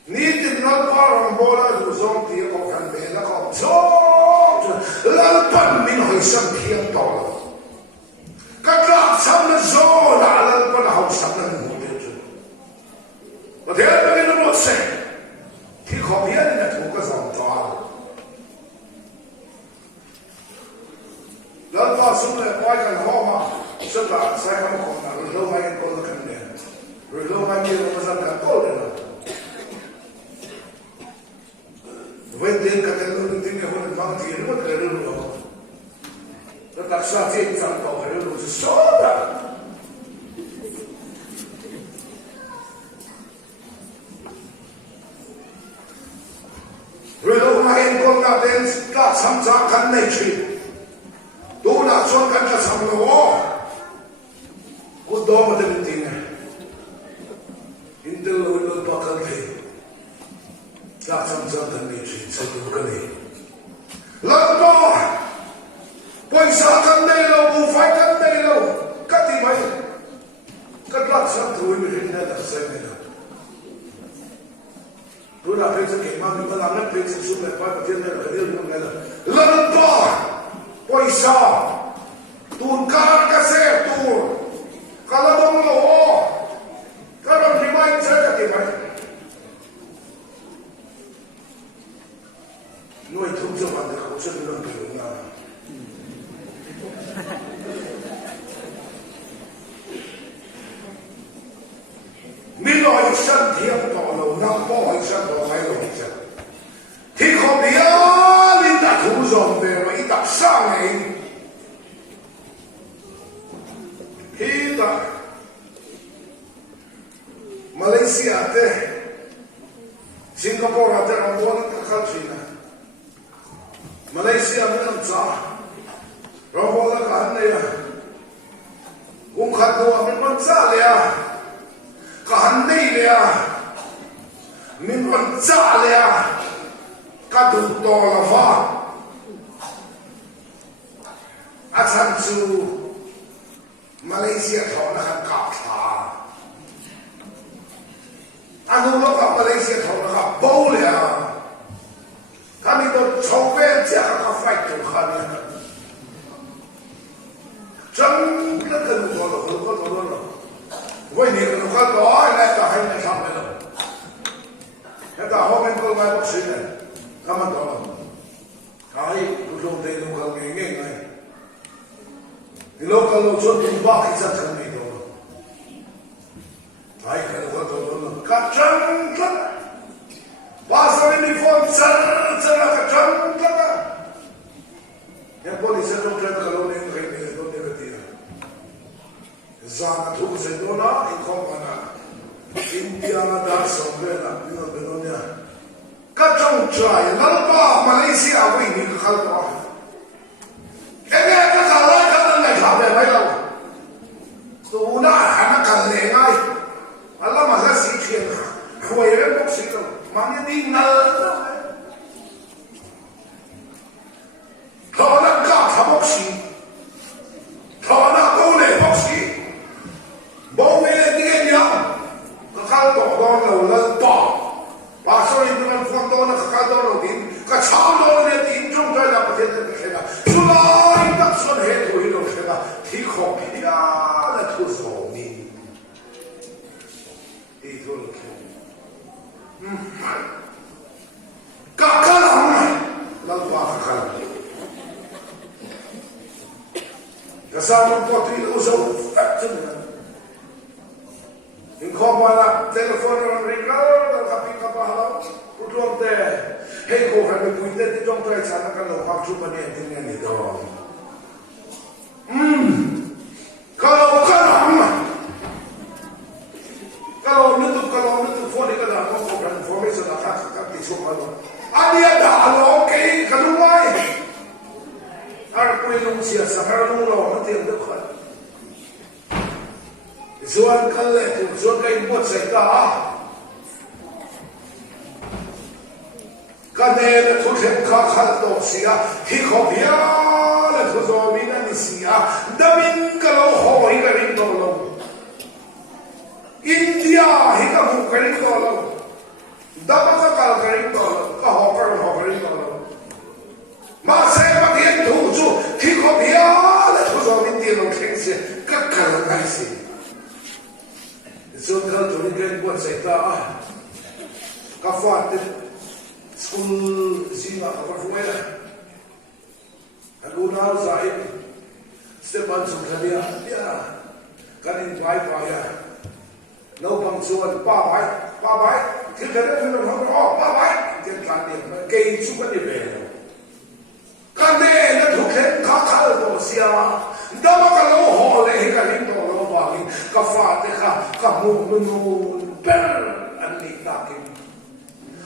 ní tin nó qua làm bố là đủ giống thì có cần về nó có chốt lần con mi hỏi sân thiên tỏ lầu các lạc sân nó gió là lần con học sân là Và thế là cái nó sẽ thì khó biết là thuộc cái dòng trò lớn to xuống là coi cần ho mà rất là sai không còn là rồi lâu mai con là cần đèn rồi lâu mai kia nó ra cả tốt rồi với tiền cả tiền lương tiền này hơn vang tiền nó cái lương rồi nó đặt ra tiền rằng tàu phải lương rồi số đó rồi lâu nay con đã đến các tham gia khăn này chuyện tôi đã chọn khăn cho xong rồi cô đó mà đến tiếng này in từ lâu lâu bắt khăn thì các tham gia khăn này chuyện sẽ được cái này lần đó quay xa khăn này lâu bù phải khăn này lâu các thì mấy các lạc sắp thôi mới hình ra đặc sản này tôi đã thấy cái mà mình làm nó thấy sự sung lại phải thiên này là cái điều như này là lần đó quay xa tuôn cá cá xe tuôn cá la đông lỗ cá đông thì mai chơi cả tiền này nuôi thùng cho bạn được không chơi được kiểu nào mình nói sân thiên tỏ lầu năm bỏ hay sân tỏ mấy lầu hết chân thì không biết linh đã thủ dòng về mà ít đặt sang này khi tại Malaysia thế Singapore thế làm buôn các khăn gì này Malaysia mới làm sao làm buôn các khăn này cũng khăn đồ mình vẫn xa lẹ cả hắn đây lẹ mình vẫn xa lẹ cả đủ to là pha asan su Malaysia thọ nó khăn cạp thà anh nó gặp Malaysia thọ nó gặp bầu lẹ cái mình tôi cháu quen chả có phải kiểu khăn này chẳng nó cần một lo có lo với nhiều người khác đó lại cả hai người xong rồi cái cả hôm nay tôi mai bác sĩ này cảm ơn đó cái tôi dùng tiền tôi không nghe nghe này thì lúc cái lúc chốt tiền bác thì rất thân mình rồi cái lúc tôi nói cắt trắng trắng ba sao đi phone chân chân là cắt trắng trắng cái bố đi sẽ trong trên cái lúc này cái này tôi đi về tiền Zana thu se dona in kompana India na da sombrela bino binonia ka chong chai lalpa Malaysia wi ni khal pa ene ka kala ka na ka be mai lo tu na hana ka le ngai alla ma sa si thien khoi re bok si lo ma ni ni na thọ na ka tha bok si thọ na ko le bok si bố mẹ đi nghe nhau cái khăn đỏ đỏ đầu lên tỏ và sau này mình phong đỏ nó khăn đỏ đầu tiên cái cháo đỏ này tiên trong trời là có thể được thế nào chúng ta đặt xuân hết rồi được thế nào thì khó bị là thu sầu mình đi thôi cả cái lòng này là quá khăn cái sao nó có tí ưu sầu phát chân in Kompana, telephone ring tuang te hei ko kan me puite ti tong tai chana kan lo hak chu mane tin ni do kalau nutu phone ka da ko kan information da ka ti chu ma lo ani da lo ke kalumai ar ko ilung sia sahar lu lo ma ti de khat zuan kalle tu zuan kai bot sai ta kadene tu hem kha khal to sia hi kho bia la tu zo mi na ni sia damin ka lo ho hi ka rin to lo India hi ka mu ka rin to lo daba ka rin to lo ka ho ka rin to lo ma se ma dien tu zu hi kho bia la tu zo mi ti lo khen se ka la kai se zo ka tu ni kai bot sai ta ka fa school zina kapafuela aguna zaid stepan sukhalia ya kanin pai pa ya no pang suan pa bai kikare philo ho pa bai ken kan ni ke chu kan ni be kane na thukhen kha khal to sia dama ka lo ho le ka ling to lo ba ni ka fa te ka mu nu per an ni ta ki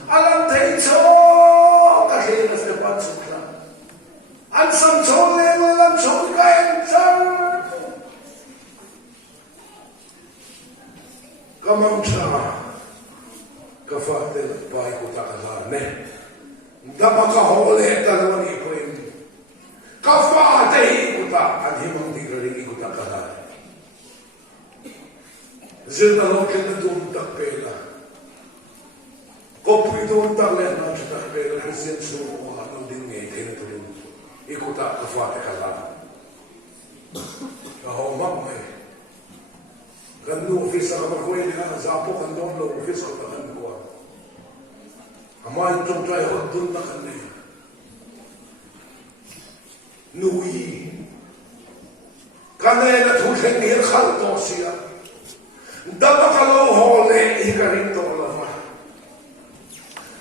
alam thấy cho các hệ là sẽ quan trọng lắm ăn xong cho lên làm cho các em chăng các mong cha các phát tên bài của ta là nè đã mà các họ lệ ta luôn đi quên các phát tên của ta anh hi mong đi cái gì của ta là giờ ta lo cái nó đúng đặc biệt là có quý tôn ta lên nó chúng ta về là Christian số của họ nó đến ngày thế này thôi ý của ta có phải cái là họ mắc mày gần nu office các bạn quay đi là giá bộ gần đông lâu office các bạn qua mà trong trái họ tuân ta cái này nuôi cái này là thủ thành nghĩa khăn to xia đã bắt đầu họ lệ ý cái hình to là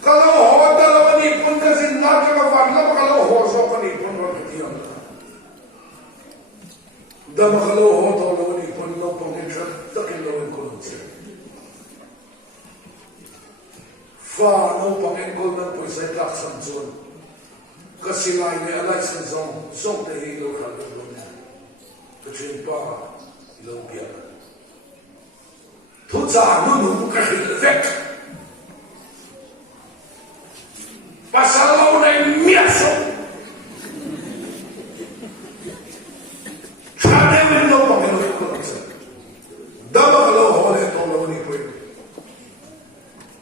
kalau ho dalam ni pun kasi nak ka van la kalau ho so ka ni pun ro ki am da ma kalau ho dalam ni pun no pon ni tra ta ki lo ko che fa no pon en ko na poi sai tak sam zon kasi lai ne alai san zon so te hi lo ka lo ne ka chin pa lo bia tu za nu ka hi vek pasal lo này miệt sống cha đây mình đâu bằng cái lời của nó đó mà lo họ này to lo này quên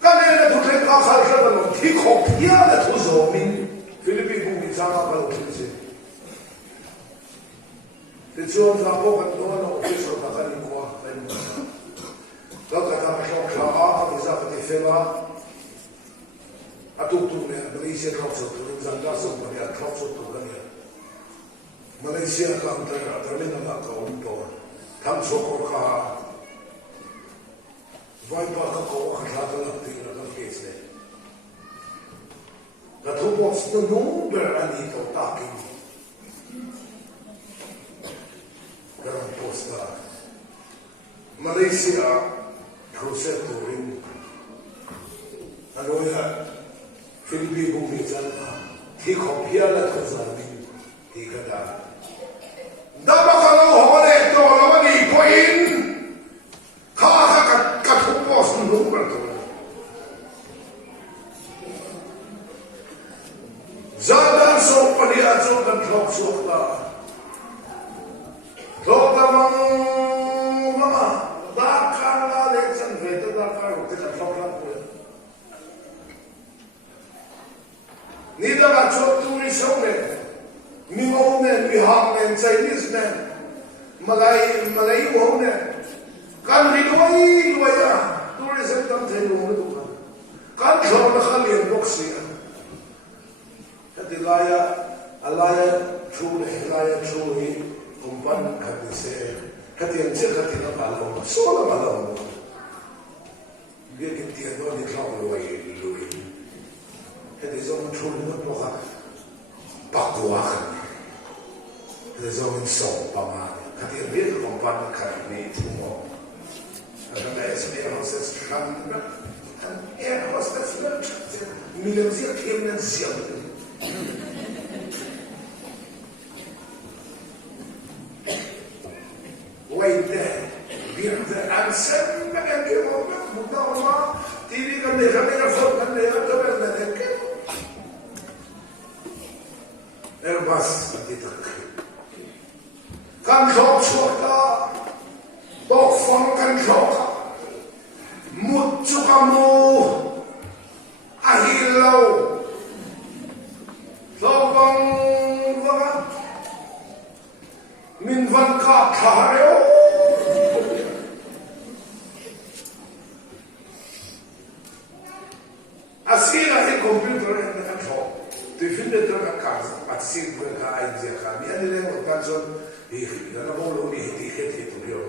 cái này là thuộc về các khảo sát là thì khó kia là thuộc về mình Philippines cũng bị sao mà lo cái gì thì chúng ta có cái đó là cái số các cái liên quan đến đó cái ta phải học khá cái gì cái phê ba atutu ne Malaysia khóc sốt rồi rằng đã sống và đã khóc sốt rồi này Malaysia làm tới là tới lên là cầu ông tổ tham số có cả vài ba các cầu khác là làm tiền là làm cái gì là thu box nó nung bờ anh đi tổ ta kinh cái làm posta Malaysia process touring anh nói là Philippines cũng bị chân thì không biết là thật sự mình thì cái đó đã bao giờ họ để tổ nó đi quên khá cả thủ boss đúng rồi gia đình số phần địa số cần thọc số ta thọc ta mang đã khăn là để chân về tới đã khăn rồi thì thọc lắm rồi ni da ga chot tu ri so ne mi mo ne mi ha ne Chinese ne malai wo ne kan ri loi ya tourism tam thai lo ne tu kan thlo na kha lien box si ka alaya thu hi kumpan ka ni se ka ti an che ka ti na ba lo so na ba lo ge ke ti do ni thlo lo Hãy subscribe cho kênh Ghiền Mì Gõ để không bỏ lỡ những video hấp Airbus nanti terkait. Kan lok suara, tok fang kan lok, mucu kamu, ahilau, lobang bang, min van kap thareo. Asira he computer yang kan lok. Tu findet dalam casa, atsing mereka aja kami ada yang berkantor, dalam bolu ni hiti tu dia.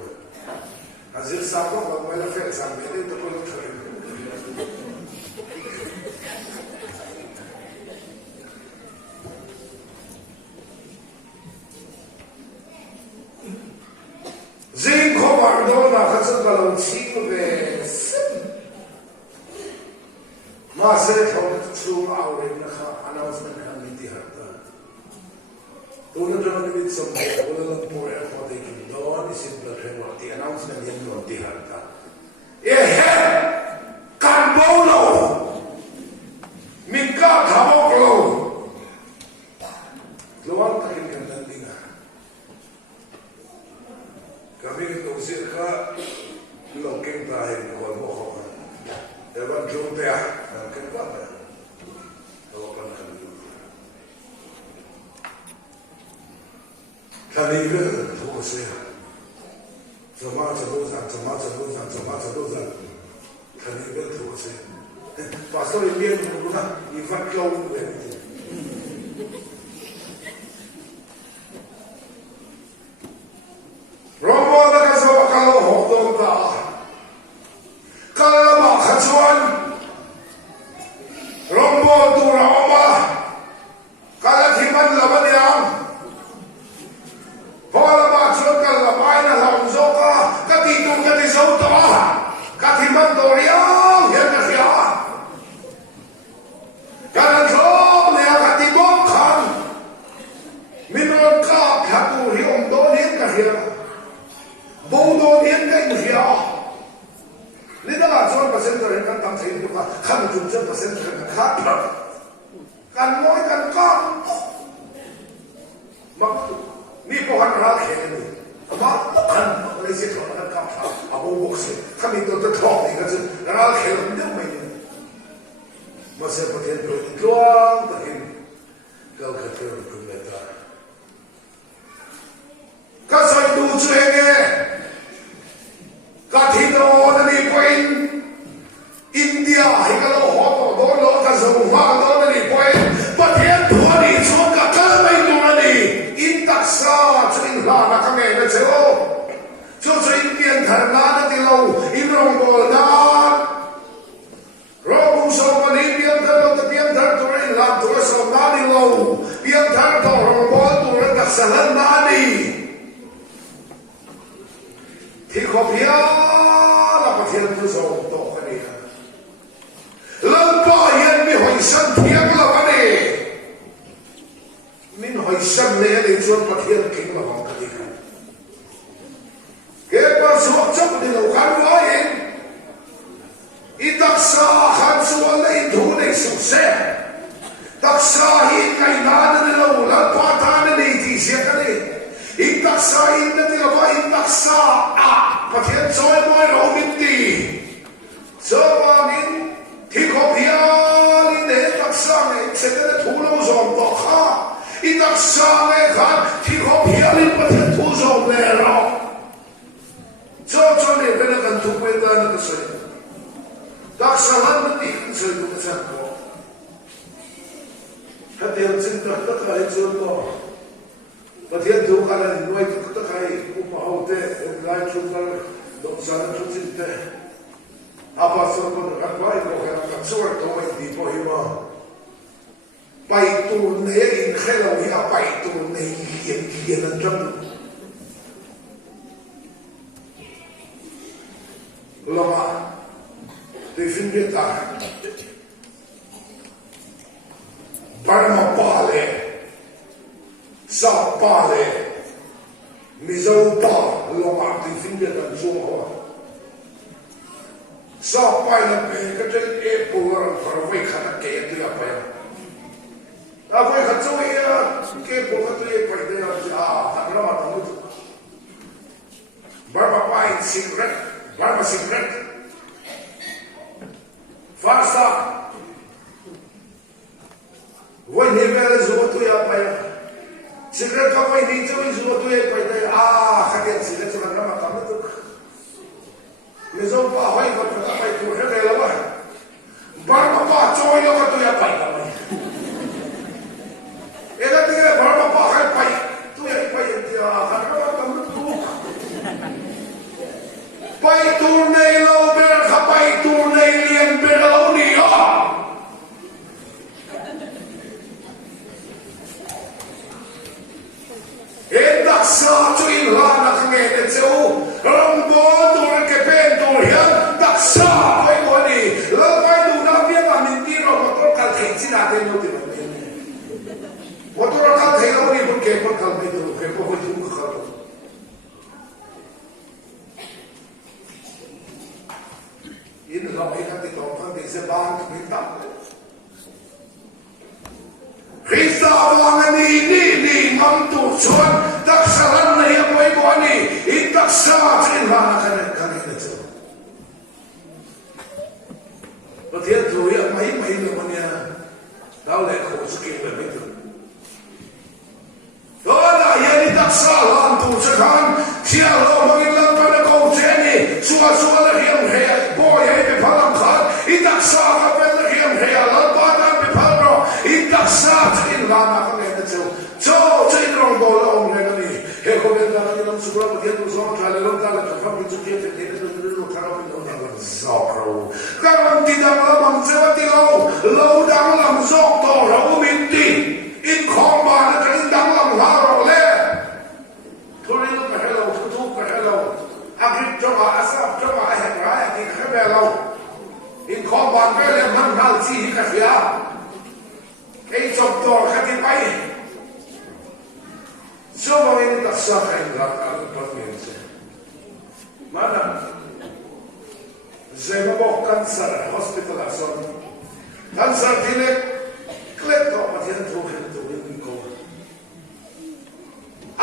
Azil siapa orang mana fair sampai itu pun keren. Zing kau baru nak kasih kalau cing bes. Masa kau tu awal nak announcement kami tiada. Tuhan jangan lebih sempat, orang lempur yang kau tegi, doa di sini berkata, di announcement yang kau tiada. Kan bolo, mika kabok lo. Luar takin kan tandingan. Kami itu usir ke loking tahir kau bohong. Dewan jumpa, kan apa? Kami itu terus ya, semua terus, kami itu terus ya. Pastor ini berguna, ifat kau ini. Romo tak kasih kalau hodong tak, kalau mak kacuan, Romo tu Romo, kalau timan lawan yang. Pala maksud kalau mana lawan zoka, katitung katisauta, katiman toriang yang kaya. Kalau zoom yang katibok kan, minum kap hatu hiom don yang kaya, bodoh yang kaya. Lida maksud pasien kan tam saya itu kan jumlah pasien kan kap, kan moi kan kap, maksud. Ni pohon rakyat ini, apa kan Malaysia kalau nak kapal, abu boxer, kami tu tertok ni kan, rakyat ini macam masa pakai doang, pakai kau kata kumeta. Kasai tu cuci, katino nani poin India, hingga lo dolo kasau mana nani poin, pakai dua ni cuma kalai tu nani. Taksa cuy lah nak kami nak cakap, cuy impian karena nanti lau inrong boldan, robu sopan impian terlalu tepian terturin lah terus nanti lau, impian terlalu bol turun taksa nanti, hikopia lah pasien tu so toh ni, lempa yang mihoi tiang lah ni. Min hoi sam le le chuan pathian king la bang kadi ka ke pa suak chap ni lo kan wa in itaksa khan sual le thu ne sukse taksa hi kai na ne lo la pa ta ne ni ti sia ka ni itaksa in ne ti wa itaksa a pathian choi moi ro min ti so wa min thi ko pia ni ne taksa ne se ne thu lo zom to kha itak sangat kan, tikop hialin patah tujuh merah. Cocok ni benda kan tu benda nak kesini. Tak salah nanti kesini tu kesana. Hati cinta tak kaya jodoh. Hati tu kalau nuai tu tak kaya upah hote, lain cuma dok sana tu cinta. Apa sebab nak buat? Kau kan surat tu mai di pohima. hello hi apai tu nei hiền an trong lama tôi phim biết ta Parma pale sa pale mizo pa lama tôi phim biết an chung hoa sa pale pe cái trên apple rồi phải khát cái tôi apa ya apa khát chơi ya cái apple khát tôi phải đây à thằng nó mà thằng nó Parma pie cigarette Parma cigarette Farsa Voi nevele zuotu ya paya Cigarette ka voi ni chui zuotu ya paya khadia cigarette na nama kam tu Mezo pa hoi ko ta pai tu he la wa Barma pa choi yo ka tu ya paya mai Ela tige barma pa hai pai tu ya pai ya khadia kam tu Pai tu nei lo ber kha pai tu nei lien ber lo ni Enak sa chu in la na khange de cheu ram bo tu ke pen tu hian tak sa pai ko ni la pai tu na bia ma min ti ro motor kal thei chi na te no ti ma motor kal thei lo ni bu ke ko kal mai tu ke ko ho chu kha to in la mai ka ti to phan de se ban tu ta Krista awangani ni ngam tu chuan tak saran nei apoi ko ani in tak sa chin la na kan na chu pathian tu ya mai lo mania dau le ko su ke le mai tu do na ye ni tak sa lan tu sa kan sia lo mangin lan pa na ko cheni suwa la hiam he boy he pe phalam khat in tak sa ka pe la hiam he lan pa na pe phalo in tak sa chin la na kan na chu cho chin rong bo la ong le ni he ko ben da ni lam su ra pathian tu so tra le lo ta la ka fa bi chu ke te te lo ta ro lo na la zo ro ka ram ti da la bang se wa ti lo dang lam zo to ro min ti in khom ba na kan dang lam la ro le thori lo ka hello tu ka hello agri cho ba asap cho ba he ra ki ka be lo in khom ba ke le man dal chi ka khia ei chop to ka ti pai so mo ni ta sa ka in ra ka pa mi se mana zema bo cancer hospital ason cancer dile kleto patien tu ke tu ni ko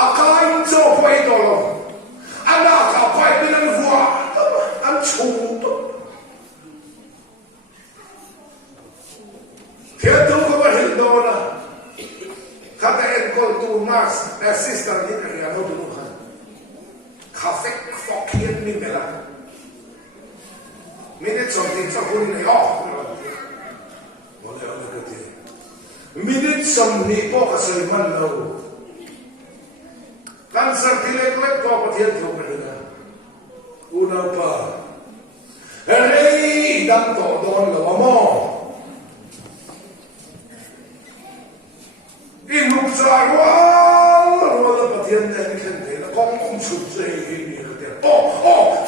akain cho pai do lo ana ka pai bin an vua an chung to ke tu ko ba hin do na kata en ko tu nurse assistant ni ka ya no tu ka kafek fokien ni mela Minute something sa huli na yun. Wala ang nagati. Minute something po kasi man na Cancer tilek-lek ko patiyan ko kanina. Una pa. Hey, dang to doon lawa mo. Inuksaruan. Wala patiyan na ni kante na kong chut sa hihini katiyan.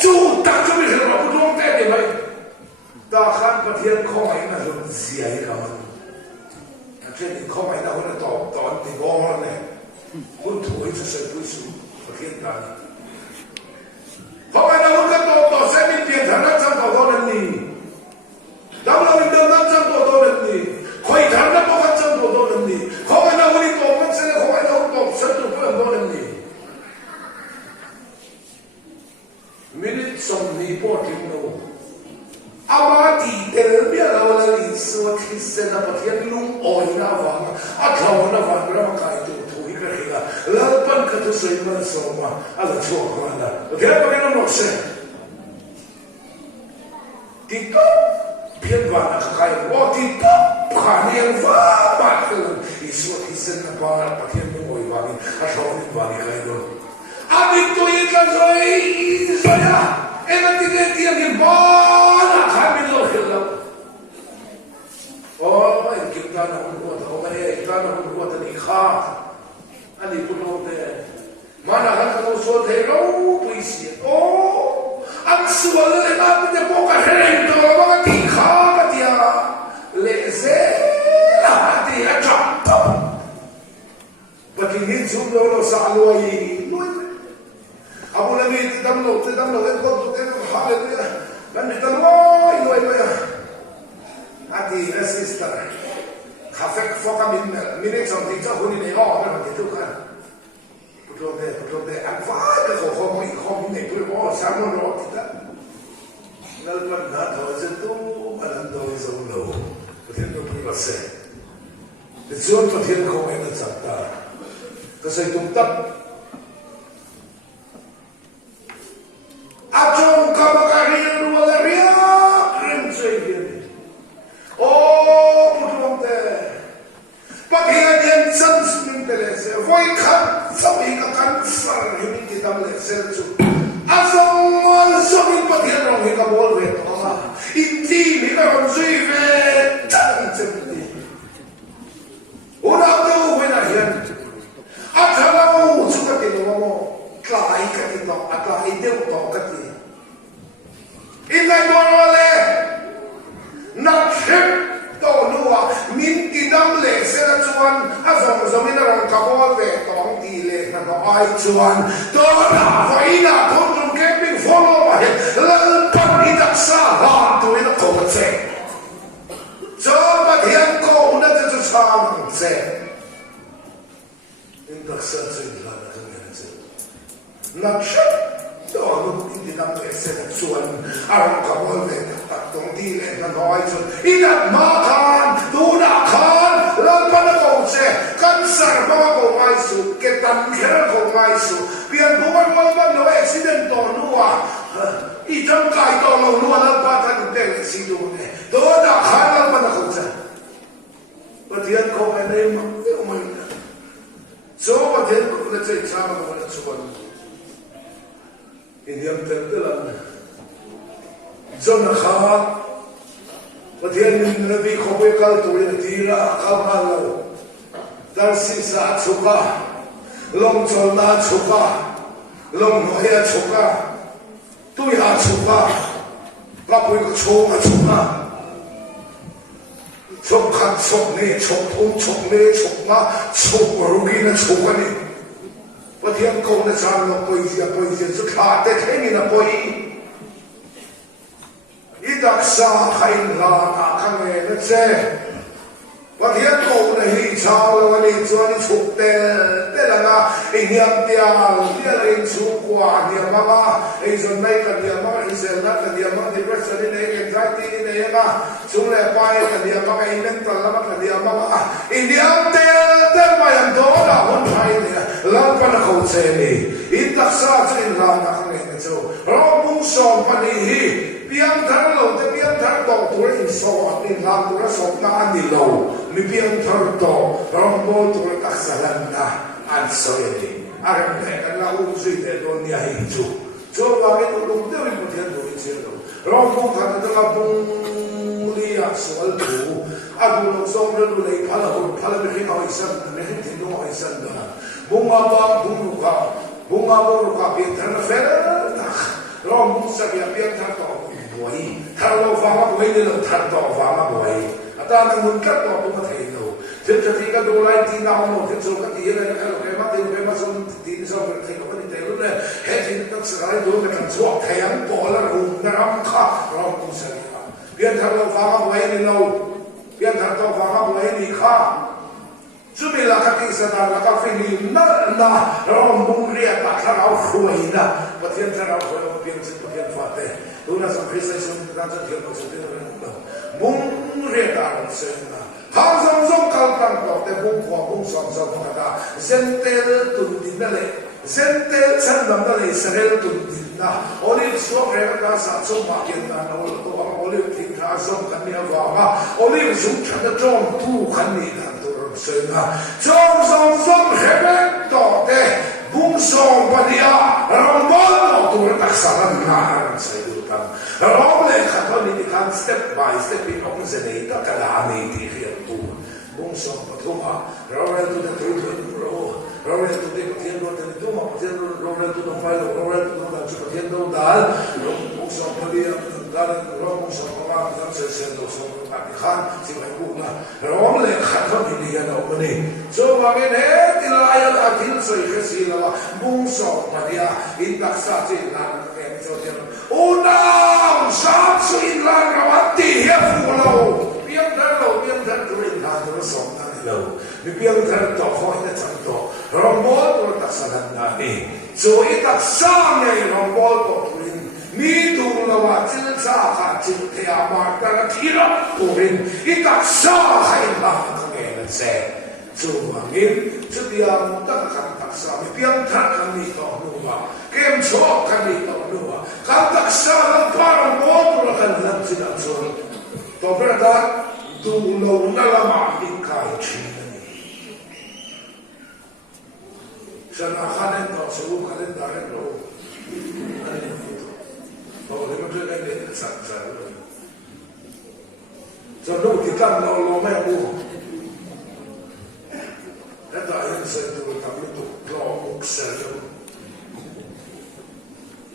Chut! Tak sabi sila maputong tayo, di ba? Takhan pathian ko may na yung siyay ka man. Actually, ko may na ako na to, di ko ako na kung tuloy sa puso, pathian tayo. Ko may na ako na to, sa mintiyan, hanap sa totonan ni. Daw na rin daw sa totonan ni. Ko'y hanap ako sa totonan ni. Ko may na ako nito, sila ko may na ako sa totonan ni. Minute som ni porting no. Amati elbia la wala li so kristen na pathian lung oi na wang athaw na wang ra kai tu thui ka riga la pan ka tu sei man so ma ala cho ko na ke pa ke no se ti to pien wa na kai wo ti to pa ni wa ba ke i so kristen na pa pathian lung oi wa ni athaw ni wa ni kai do Abito ikan saya, enak tidak dia gimana kami loh Oh, kita nak buat, kita nak buat ni khá anh đi cũng không thể mà là hắn không số thế đâu tùy xịt ô anh xua lên anh bây giờ bố cả hình đồ mà cái gì khá cái gì à lệ dễ là thì anh chọn tâm và thì nhìn xuống đâu nó xa lùi Abu Nabi tidak tahu itu hal dan kita loi hati sister hafek foka minit something so huni ne ho na itu kan betul deh apa ke kau ini tu sama lo kita nalpan na tahu itu malam tahu solo betul tu proses itu betul kau yang cakap kesai tuntak Acung kabakarin walaria keren sehingga oh pulang teh bagian yang sensitif terasa voi kan sampai kan sar ini kita melihat tu asal sampai bagian orang kita boleh tahu inti kita orang sehingga jangan seperti orang tu benar atau suka tidak mau kelai kita atau ide untuk kita ini boleh nak hip tolua min tidak le seracuan asal zaman orang kabel betong dile nak ai cuan doa faida kontrol camping follow bahaya lepas tidak salah tu itu kau cek coba dia kau nak jadi sama cek ini sesuatu yang Nakshak, doa ini dalam kesesuaian orang kabel tak tongdi leh nak itu. Ingat makan, tunakan, lapan kau se, kanser bawa kau maisu, ketan kira kau maisu. Biar bukan malam lo accident tonua, ikan kai tolong luar lapan tak situ ni. Tunakan lapan kau se. Berarti kau ada yang mana? So berarti kau nak cari cara kau nak cuba. Ini yang terdalam. Jangan khawatir. Bagian Nabi Khobekal tu yang tira kamal. Dan sisa cuka, long jolna cuka, long hoya cuka, tu ya cuka, kapu itu cuka. Cuka cukne, cukne, cukma, rugi na cuka ni. Bagian kau nak cakap poesi suka tak ini nak poesi. Idak sah kain lah akan nak cek. Bagian kau nak hijau ni cuan cukte, telanga ini amtial, dia lain cukwa dia mama, izon naik dia mama, izon nak dia mama, depresi ni anxiety ni mama, sungai pai dia mama, mental lama dia mama, ini amtial terbayang doa pun pai dia. Lapan kau ceni, itak sahaja lah nak ni tu. Robung som panihi, piang terlalu, piang terlalu tulen som, ni lam tulen som na andi low, ni piang terlalu, rombol tulen tak salah na ansoyedi. Aram mereka lau usui de dunia hijau. Coba kita tu ribuan duit selu. Rombong kata terlapung dia soal tu. Aku nak som dulu lagi pala berhenti awaisan, berhenti dulu awaisan dah. Bunga buruka pintar na fera rom musa dia pintar to boy kalau fama boy ni lo tar to fama boy ata nang munkat to bunga thai lo jadi ka do lai ti na mo ke so ka ti na ka ke ma so ti so ka thai ko ni te lo ne he ti tak sai do ka so thayang ko la ru na ram kha rom musa dia pintar lo fama boy ni lo pintar to fama boy ni kha Cuma kaki sedar kaki ni na rombong dia tak terlalu kuat bagian terlalu kuat bagian fatih. Dulu sampai saya sudah dia maksudnya bung dia tak sena. Hamzam zong kalkan kau bung som kata sentel tundin le sentel sandam le sentel tundin na. Oleh suap mereka satu bagian na oleh tinggal zong kami awam oleh zong cakap jom tu kami na. Sehingga som hebek tote bung som padia rombol tu tak salah nahan saya dukan rombol kata ni kan step by step ini orang seni tak ada aneh diri tu บุ้งสองปฐมเราเรียนตัวเดียวเราเรียนตัวเดียวเทียนตัวเดียวตัวมาเทียนเราเรียนตัวน้องไฟเราเรียนตัวน้องดันจุดเทียนตัวดัลบุ้งสองพอดีดัลเราบุ้งสองพอมาดันเสียตัวสองปฏิขันสิ่งไหนบุ้งนะเราเลยขัดทำพิธีกันเอาคนนี้โซ่ว่าเป็นเหตุที่ลายละทิ้งใส่แค่สีละว่าบุ้งสองพอดีอินดักษาจีนานแก่เจ้าเดียวโอ้ดาวสามสุอินลานวัดที่เฮียฟูเราเพียงแต่เราเพียงแต่ตัวเองทานตัวสองนั่นเรามีเพียงแต่ต่อคอยจะจังต่อเราโม้ตัวตักษณะนี้โซ่อิตักษาไงเราโม้ตัวตัวเองมีดูละว่าจิตใจขาดจิตเทียมาแต่ละทีละตัวเองอิตักษาให้มาทั้งเองเสร็จส่วนนี้จุดยามตั้งการตักษามีเพียงแต่การมีต่อหนูว่าเกมชอบการมีต่อหนูว่าการตักษาเราพาเราโม้ตัวกันนั่นสินะส่วนต่อไปนั้นดูเรานั่นละมาอีกการชีวิตฉันอาคาเนต่อสู้กันได้ได้เราอันนี้เพราะว่าเราไม่ได้เรียนสักสักเลยจะรู้ที่ตั้งเราไม่รู้และได้เห็นเส้นตัวทำให้ถูกกลอมุกเสียแล้ว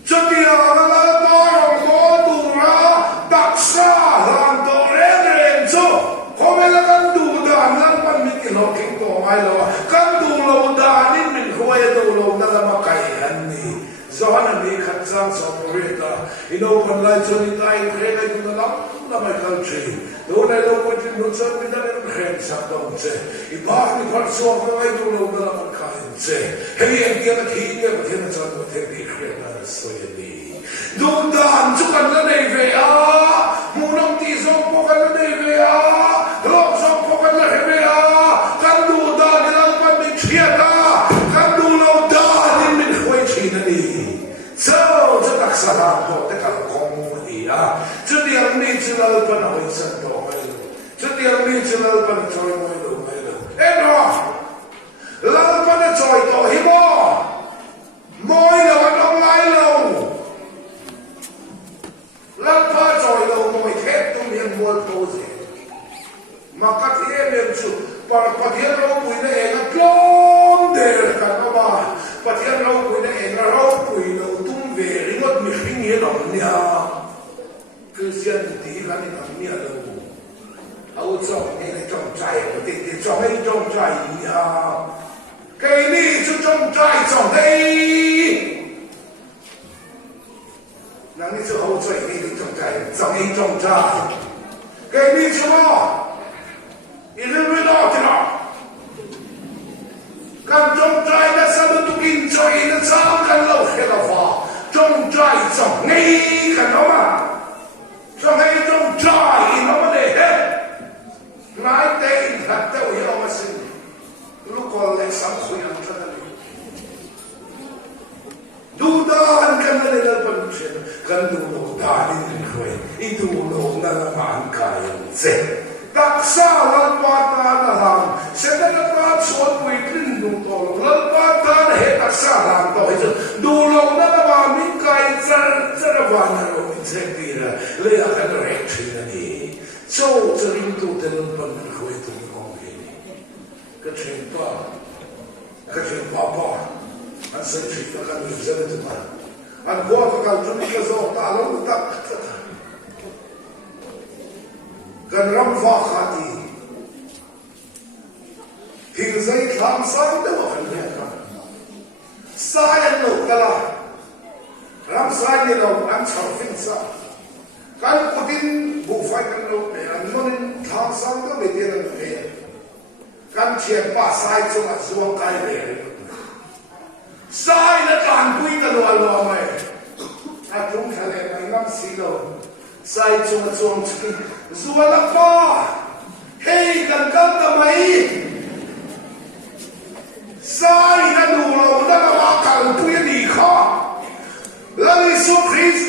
จะเดียวกันแล้วพอเราโม้ดูเราตักษาหลังตัวเร่งจ้ะพอเวลากันดูด่านนั้นมันมีที่เราเก่งตัวไม่เรากันดูเราด่านนี่มันควายดูเรานั่นละมาไก่อันนี้สอนอันนี้ขัดสร้างสองประเภทอินโนพันไลจนิตายเพลย์ดูนั่นละไม่เข้าใจดูในโลกที่นุ่งสมิได้เป็นเพลย์สักตรงเสียอีบ้านี่พัดสวมไว้ดูเรานั่นละมันขายเสียเฮ้ยอันเดียวที่เนี่ยประเทศนั้นจะประเทศที่เพลย์นั้นสวยดีดูด่านจุกันนั่นเองเว้ยมูน้องที่ส่งพวกกันนั่นเองเว้ยโลกส่งพวกกันนั่นเองเว้ยกันดูด่านนี่เราเป็นมิตรเชียร์กันดูเราด่านนี่มันควายชีนั่นเองเจ้าจะตักสลากตัวแต่กันคงดีจะเดียวนี้จะเล่าปัญหาให้สันตัวไม่รู้จะเดียวนี้จะเล่าปัญหาจอยไม่รู้เอ็นวะเล่าปัญหาจอยตัวหิมะมอยเราต้องไล่เราแล้วพอจอยเราไม่เท็จตรงนี้มัวโตเสียมาคัดเยี่ยมสุดประเทศเราคุยในเองก็ล้มเดือดกันนะว่าประเทศเราคุยในเองเราคุยเราตุ้มเวริงดมีสิ่งนี้หรอกเนี่ยคือเสียงตีกันนี่ทำเนี่ยเราเอาจ้องนี่ในจ้องใจประเทศที่จ้องให้จ้องใจเนี่ยแค่นี้จะจ้องใจจ้องได้那你之后做一个中介，做一中介，给你什么？你认为到的了？跟中介的什么都给你做一个长跟老黑的话，中介做你看到吗？做一中介，那么的嘿，来得他都要么是，如果来上会让他的。ดูด่านกันนั่นเองเป็นเช่นกันดูโลกด่านนี่เคยอีดูโลกนั่นละมันกายเสร็จตักษาลันปาตานะฮัมเสร็จแล้วก็สวดวิรินดูตัวลันปาตาเหตุตักษาลันตัวให้ดูโลกนั่นละมันมีกายจะระบายนะเราไม่เสร็จดีนะเลยอาการเร็กที่นั่นเองโซ่จะริมตัวเดินบนเคยตัวมองเห็นก็เช่นป้าอันเสร็จที่กันอยู่เสร็จมาอันบัวก็การจุดที่จะตาลงตักกันรำฟ้าขาดีหิ้งใจคลำซ้ายเดียวกันเนี่ยครับซ้ายอันหนุกกันละรำซ้ายนี่เราอันชอบฟิ้งซ้ายกันกุดินบุฟไฟกันเราเนี่ยอันมันทางซ้ายก็ไม่ได้เราเนี่ยกันเชียร์ป้าซ้ายจังหวะสวงไกลเลยซ้ายและการคุยกันว่าเราไม่อาจจะทะเลไม่น้ำสีเราซ้ายจงชิส่วนละฟ้าเฮ้ยกันทำไมซ้ายและดูเราได้มาการคุยดีข้อและยิสุคริสต์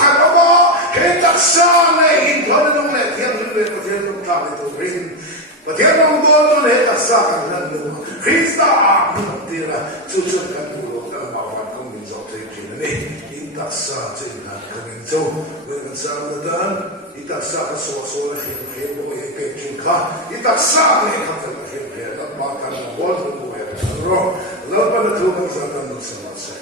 กันว่าเฮ้ยตักษาในอินทร์นั่นแหละที่เราเรียนประเทศต้องทำในตัวเองประเทศเราโดนเฮ้ยตักษากันนั่นเลยคริสต์นั่นที่เราจุดกันดูเราแต่มาวันก็มีจอบที่จีนนี่ taksa ce na kanin zo ngan sa na dan itaksa ka so na khin bo e pe chin kha itaksa ka kha ka khin pe na ba ka na bo bo e ro lo pa na tu ka sa dan no sa